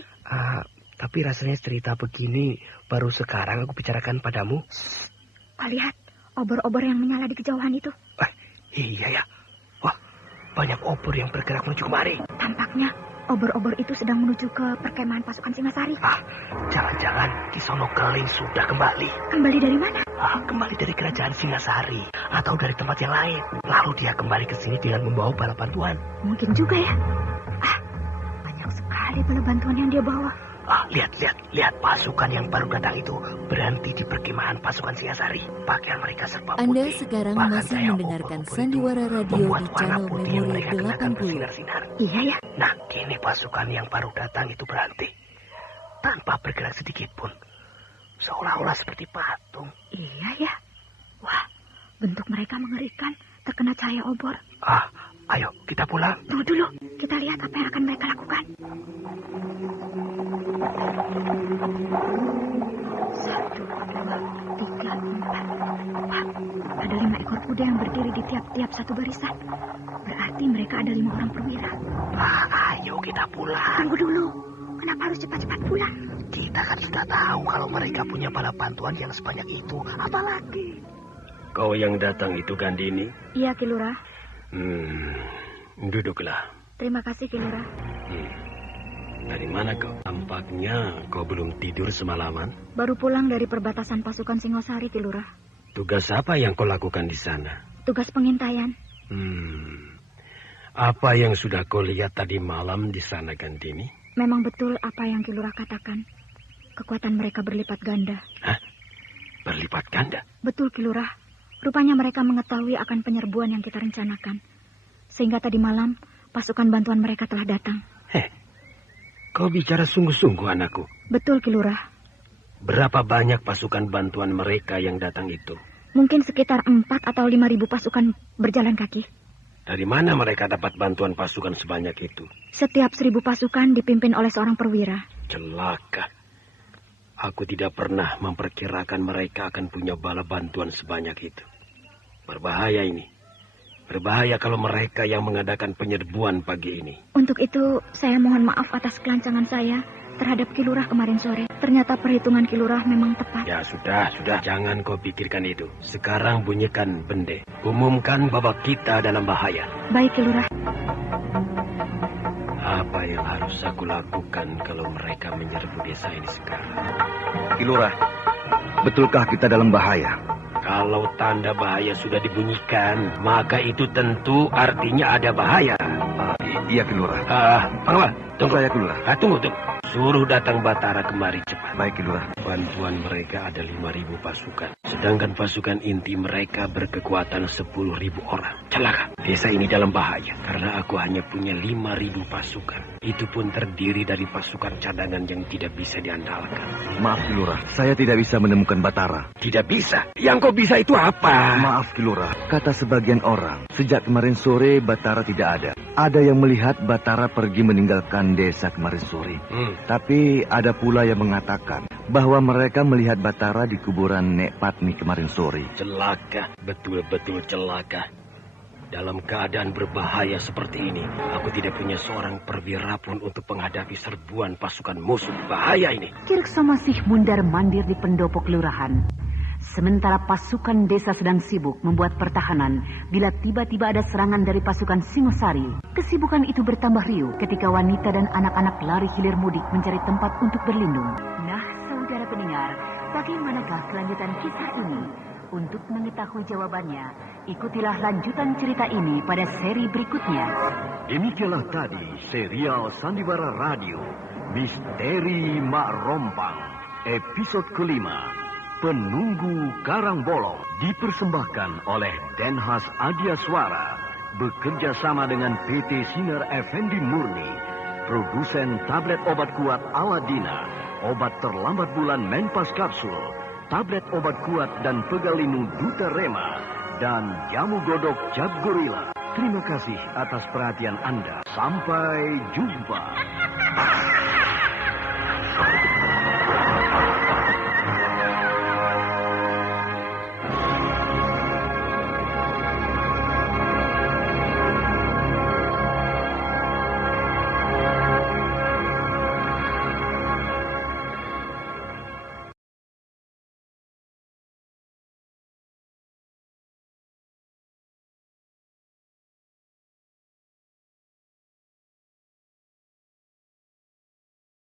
Tapi rasanya cerita begini baru sekarang aku bicarakan padamu. Kau lihat, obor-obor yang menyala di kejauhan itu. Iya ya. Wah, banyak obor yang bergerak menuju kemari. Tampaknya obor-obor itu sedang menuju ke perkemahan pasukan Singasari. Jangan-jangan Kisono Keling sudah kembali. Kembali dari mana? Kembali dari kerajaan Singasari atau dari tempat yang lain. Lalu dia kembali ke sini dengan membawa bala bantuan. Mungkin juga ya. Banyak sekali bala bantuan yang dia bawa. Lihat pasukan yang baru datang itu berhenti di perkemahan pasukan Singasari. Pakaian mereka serba putih. Anda sekarang masih mendengarkan Sandiwara Radio di channel Memori 80. Iya ya. Nah, kini pasukan yang baru datang itu berhenti. Tanpa bergerak sedikit pun. Seolah-olah seperti patung. Iya ya. Wah, bentuk mereka mengerikan. Terkena cahaya obor. Ayo kita pulang. Tunggu dulu. Kita lihat apa yang akan mereka lakukan. 1, 2, 3, 4. Wah, ada 5 ekor kuda yang berdiri di tiap-tiap satu barisan. Berarti mereka ada 5 orang perwira. Ayo kita pulang. Tunggu dulu. Kenapa harus cepat-cepat pulang? Kita kan sudah tahu kalau mereka punya bala bantuan yang sebanyak itu. Apalagi? Kau yang datang itu, Gandini? Iya, Ki Lurah. Duduklah. Terima kasih, Ki Lurah. Dari mana kau? Tampaknya kau belum tidur semalaman. Baru pulang dari perbatasan pasukan Singosari, Ki Lurah. Tugas apa yang kau lakukan di sana? Tugas pengintaian. Apa yang sudah kau lihat tadi malam di sana, Gandini? Memang betul apa yang Ki Lurah katakan. Kekuatan mereka berlipat ganda. Hah? Berlipat ganda? Betul, Ki Lurah. Rupanya mereka mengetahui akan penyerbuan yang kita rencanakan. Sehingga tadi malam pasukan bantuan mereka telah datang. Kau bicara sungguh-sungguh, anakku. Betul, Ki Lurah. Berapa banyak pasukan bantuan mereka yang datang itu? Mungkin sekitar 4 atau 5.000 pasukan berjalan kaki. Dari mana mereka dapat bantuan pasukan sebanyak itu? Setiap 1.000 pasukan dipimpin oleh seorang perwira. Celaka. Aku tidak pernah memperkirakan mereka akan punya bala bantuan sebanyak itu. Berbahaya ini. Berbahaya kalau mereka yang mengadakan penyerbuan pagi ini. Untuk itu, saya mohon maaf atas kelancangan saya terhadap Ki Lurah kemarin sore. Ternyata perhitungan Ki Lurah memang tepat. Ya, sudah. Jangan kau pikirkan itu. Sekarang bunyikan bende. Umumkan bahwa kita dalam bahaya. Baik, Ki Lurah. Apa yang harus aku lakukan kalau mereka menyerbu desa ini sekarang? Ki Lurah, betulkah kita dalam bahaya? Kalau tanda bahaya sudah dibunyikan, maka itu tentu artinya ada bahaya. Iya, Ki Lurah. Panglima, tunggu. Saya, Ki Lurah. Tunggu. Suruh datang Batara kemari cepat. Baik, Ki Lurah. Bantuan mereka ada 5.000 pasukan. Sedangkan pasukan inti mereka berkekuatan 10.000 orang. Celaka. Desa ini dalam bahaya. Karena aku hanya punya 5.000 pasukan. Itu pun terdiri dari pasukan cadangan yang tidak bisa diandalkan. Maaf, Ki Lurah. Saya tidak bisa menemukan Batara. Tidak bisa? Yang kau bisa itu apa? Maaf, Ki Lurah. Kata sebagian orang, sejak kemarin sore Batara tidak ada. Ada yang melihat Batara pergi meninggalkan desa kemarin sore. Tapi ada pula yang mengatakan bahwa mereka melihat Batara di kuburan Nek Patmi kemarin sore. Celaka, betul-betul celaka. Dalam keadaan berbahaya seperti ini, aku tidak punya seorang perwira pun untuk menghadapi serbuan pasukan musuh. Bahaya ini. Kiriksa masih mundar-mandir di pendopo kelurahan. Sementara pasukan desa sedang sibuk membuat pertahanan bila tiba-tiba ada serangan dari pasukan Singosari. Kesibukan itu bertambah riuh ketika wanita dan anak-anak lari hilir mudik mencari tempat untuk berlindung. Nah, saudara pendengar, bagaimanakah kelanjutan kisah ini? Untuk mengetahui jawabannya, ikutilah lanjutan cerita ini pada seri berikutnya. Demikianlah tadi serial Sandiwara Radio Misteri Mak Rompang episode kelima, Penunggu Karang Bolong, dipersembahkan oleh Denhas Adia Suara bekerja sama dengan PT Sinar Effendi Murni, produsen tablet obat kuat Aladina, obat terlambat bulan Menpas Kapsul, tablet obat kuat dan pegalinu Duta Rema, dan jamu godok Cap Gorilla. Terima kasih atas perhatian Anda. Sampai jumpa.